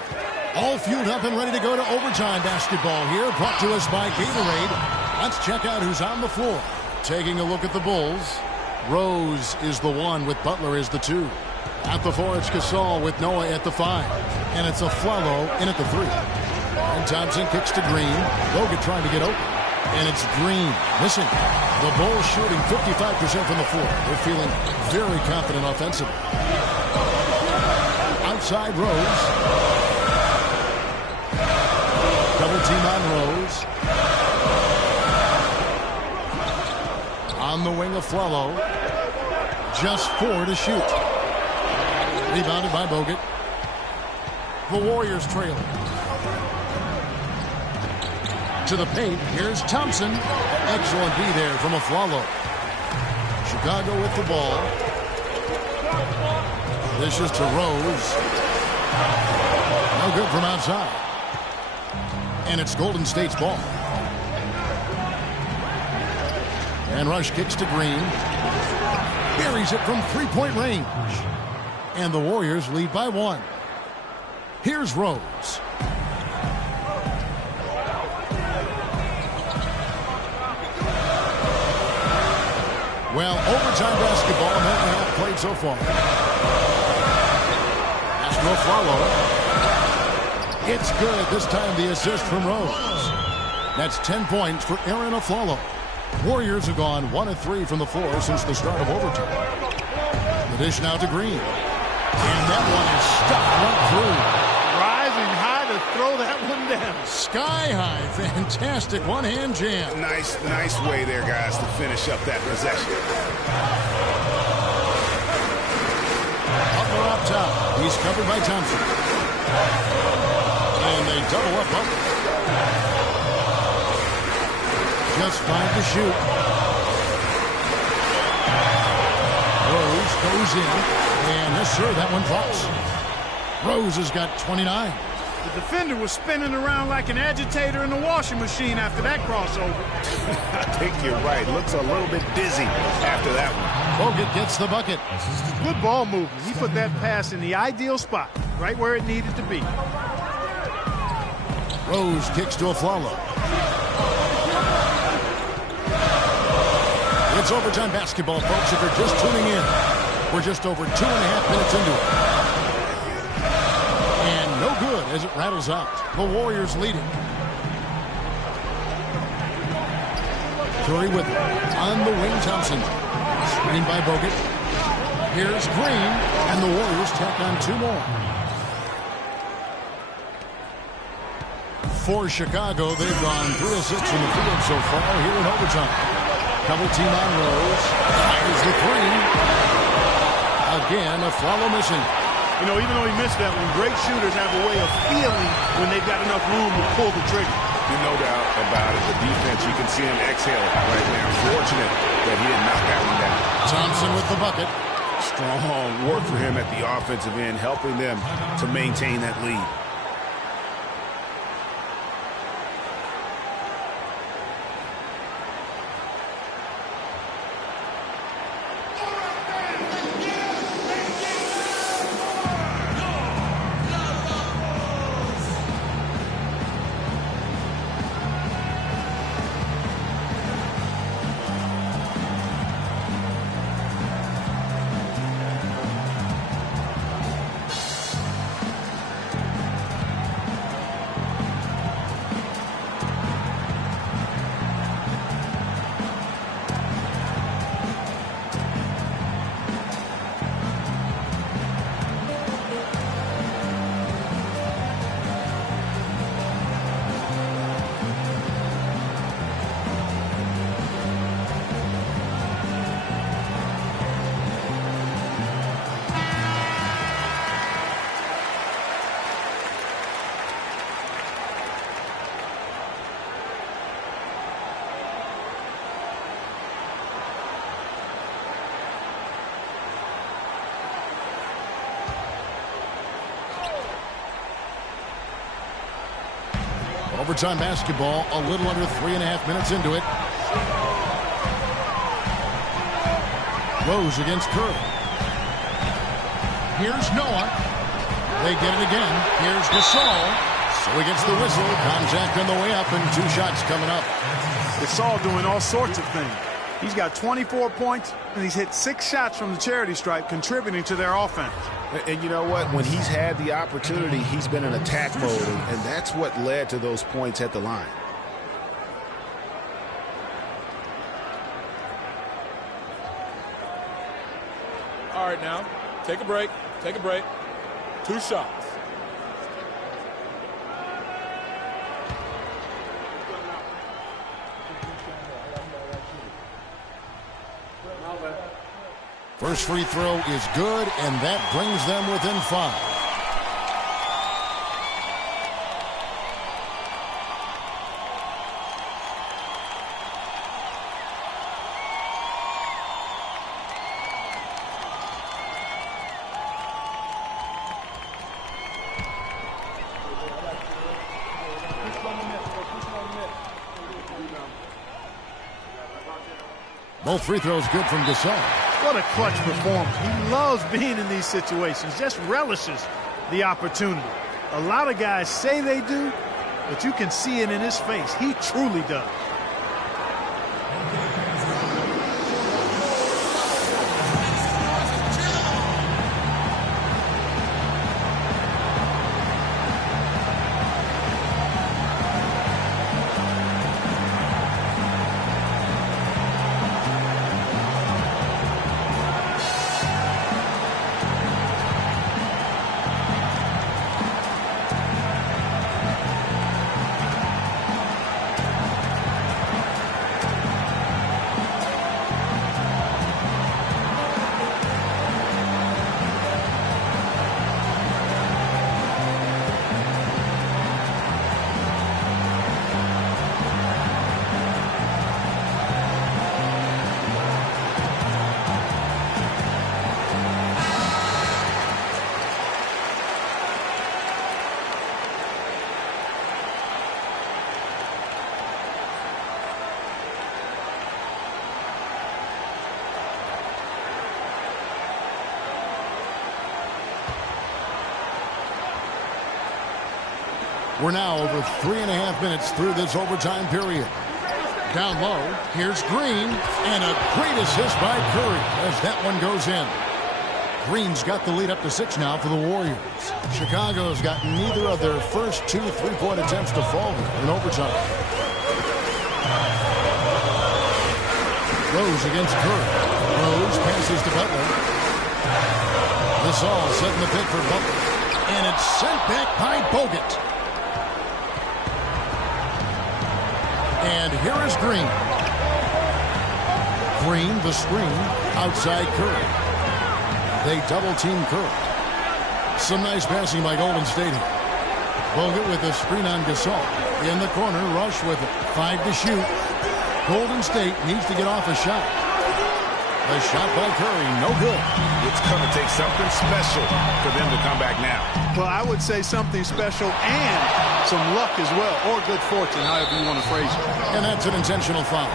All fueled up and ready to go to overtime basketball here, brought to us by Gatorade. Let's check out who's on the floor. Taking a look at the Bulls. Rose is the 1 with Butler is the 2. At the 4, it's Gasol with Noah at the 5. And it's Afflalo in at the 3. And Thompson kicks to Green. Bogut trying to get open. And it's Green missing. The Bulls shooting 55% from the floor. They're feeling very confident offensively. Outside Rose. Double team on Rose. On the wing of Afflalo. Just 4 to shoot. Rebounded by Bogut. The Warriors trailing. To the paint, here's Thompson. Excellent D there from Afflalo. Chicago with the ball. This is to Rose. No good from outside. And it's Golden State's ball. And Rush kicks to Green. Buries it from three-point range. And the Warriors lead by 1. Here's Rose. Well, overtime basketball, and that half played so far. Pass to Afflalo. It's good. This time the assist from Rose. That's 10 points for Aaron Afflalo. Warriors have gone 1 of 3 from the floor since the start of overtime. The dish now to Green. And that one is stuck right through. Rising high to throw that one down. Sky high. Fantastic one-hand jam. Nice way there, guys, to finish up that possession. Butler up top. He's covered by Thompson. And they double up Butler. Just 5 to shoot. Rose goes in. And yes, sir, that one drops. Rose has got 29. The defender was spinning around like an agitator in the washing machine after that crossover. I think you're right. Looks a little bit dizzy after that one. Bogut gets the bucket. Good ball movement. He put that pass in the ideal spot, right where it needed to be. Rose kicks to Afflalo. It's overtime basketball, folks, if you're just tuning in. We're just over 2.5 minutes into it. as it rattles out. The Warriors lead it. Curry with it. On the wing, Thompson. Screened by Bogut. Here's Green, and the Warriors tack on 2 more. For Chicago, they've gone 3 of 6 from the field so far here in overtime. Double team on Rose. Fires the 3. Again, a follow missing. You know, even though he missed that one, great shooters have a way of feeling when they've got enough room to pull the trigger. No doubt about it. The defense, you can see him exhale right now. Fortunate that he didn't knock that one down. Thompson with the bucket. Strong work for him at the offensive end, helping them to maintain that lead. Overtime basketball, a little under 3.5 minutes into it. Rose against Curry. Here's Noah. They get it again. Here's Gasol. So he gets the whistle. Contact on the way up and 2 shots coming up. Gasol doing all sorts of things. He's got 24 points, and he's hit 6 shots from the charity stripe, contributing to their offense. And you know what? When he's had the opportunity, he's been in attack mode, and that's what led to those points at the line. All right, now, take a break. Take a break. 2 shots. First free throw is good, and that brings them within 5. Both free throws good from Gasol. What a clutch performance. He loves being in these situations, just relishes the opportunity. A lot of guys say they do, but you can see it in his face. He truly does. We're now over 3.5 minutes through this overtime period. Down low, here's Green, and a great assist by Curry as that one goes in. Green's got the lead up to 6 now for the Warriors. Chicago's got neither of their first 2 3-point attempts to fall here in overtime. Rose against Curry. Rose passes to Butler. This all setting the pick for Butler. And it's sent back by Bogut. And here is Green. Green, the screen, outside Curry. They double-team Curry. Some nice passing by Golden State here. Bogut with a screen on Gasol. In the corner, Rush with it. 5 to shoot. Golden State needs to get off a shot. The shot by Curry, no good. It's going to take something special for them to come back now. Well, I would say something special and some luck as well, or good fortune, however you want to phrase it. And that's an intentional foul.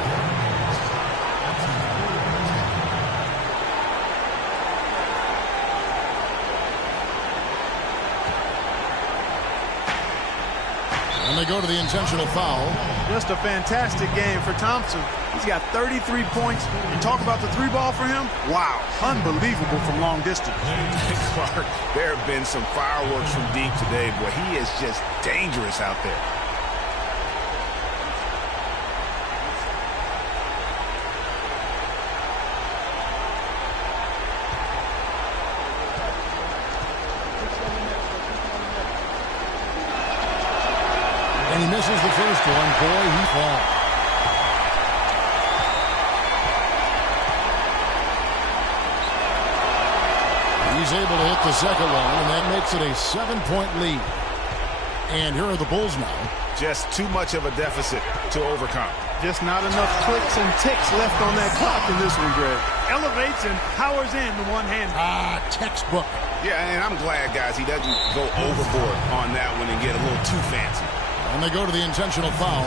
And they go to the intentional foul. Just a fantastic game for Thompson. He's got 33 points. And talk about the 3-ball for him. Wow, unbelievable from long distance. Clark, there have been some fireworks from deep today. Boy, he is just dangerous out there. And he misses the first one. Boy, he falls. He's able to hit the second one, and that makes it a 7-point lead. And here are the Bulls now. Just too much of a deficit to overcome. Just not enough clicks and ticks left on that clock in this one, Greg. Elevates and powers in the one hand. Textbook. Yeah, and I'm glad, guys, he doesn't go overboard on that one and get a little too fancy. And they go to the intentional foul.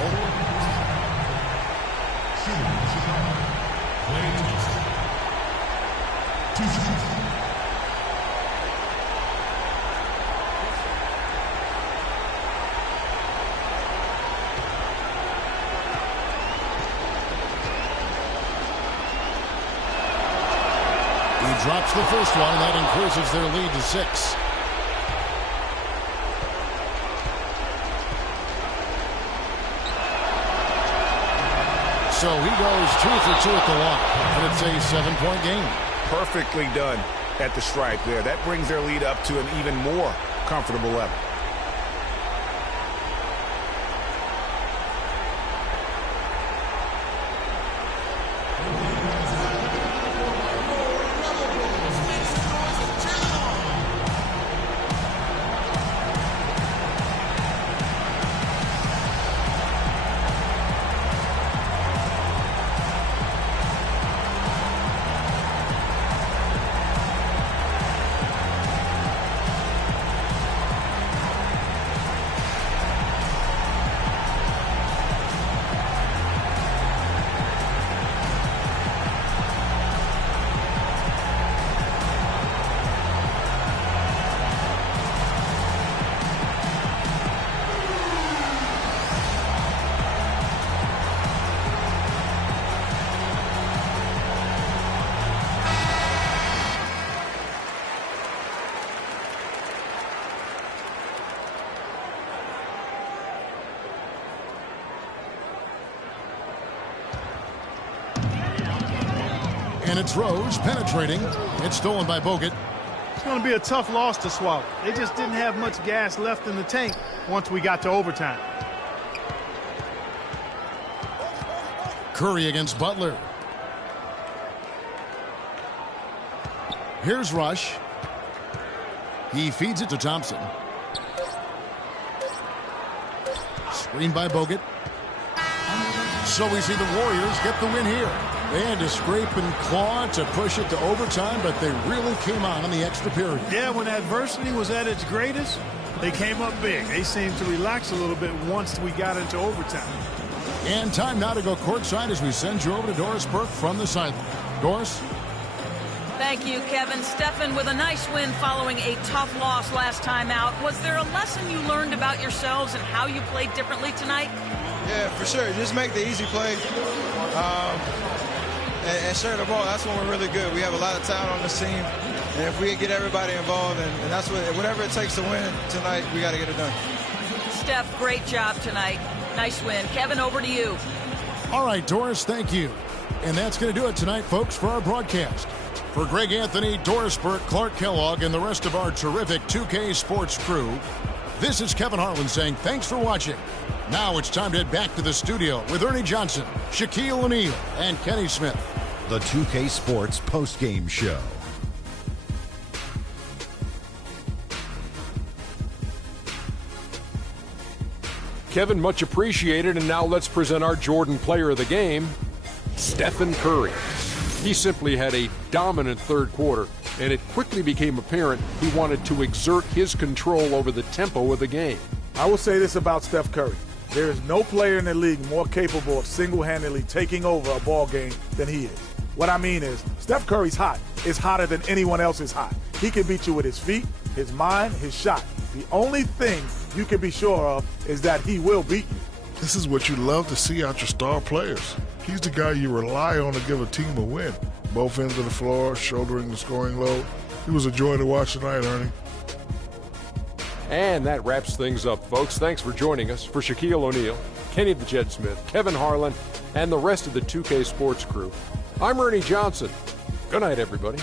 He drops the first one, and that increases their lead to 6. So he goes 2 for 2 at the line, and it's a 7-point game. Perfectly done at the stripe there. That brings their lead up to an even more comfortable level. And it's Rose penetrating. It's stolen by Bogut. It's going to be a tough loss to swallow. They just didn't have much gas left in the tank once we got to overtime. Curry against Butler. Here's Rush. He feeds it to Thompson. Screen by Bogut. So we see the Warriors get the win here. They had to scrape and claw to push it to overtime, but they really came on in the extra period. Yeah, when adversity was at its greatest, they came up big. They seemed to relax a little bit once we got into overtime. And time now to go courtside as we send you over to Doris Burke from the sideline. Doris? Thank you, Kevin. Stephen, with a nice win following a tough loss last time out, was there a lesson you learned about yourselves and how you played differently tonight? Yeah, for sure. Just make the easy play. And share the ball. That's when we're really good. We have a lot of talent on this team. And if we can get everybody involved, and that's whatever it takes to win tonight, we got to get it done. Steph, great job tonight. Nice win. Kevin, over to you. All right, Doris, thank you. And that's going to do it tonight, folks, for our broadcast. For Greg Anthony, Doris Burke, Clark Kellogg, and the rest of our terrific 2K Sports crew, this is Kevin Harlan saying thanks for watching. Now it's time to head back to the studio with Ernie Johnson, Shaquille O'Neal, and Kenny Smith. The 2K Sports postgame show. Kevin, much appreciated, and now let's present our Jordan player of the game, Stephen Curry. He simply had a dominant third quarter, and it quickly became apparent he wanted to exert his control over the tempo of the game. I will say this about Steph Curry. There is no player in the league more capable of single-handedly taking over a ball game than he is. What I mean is, Steph Curry's hot. Is hotter than anyone else is hot. He can beat you with his feet, his mind, his shot. The only thing you can be sure of is that he will beat you. This is what you love to see out your star players. He's the guy you rely on to give a team a win. Both ends of the floor, shouldering the scoring load. He was a joy to watch tonight, Ernie. And that wraps things up, folks. Thanks for joining us. For Shaquille O'Neal, Kenny the Jet Smith, Kevin Harlan, and the rest of the 2K Sports crew, I'm Ernie Johnson. Good night, everybody.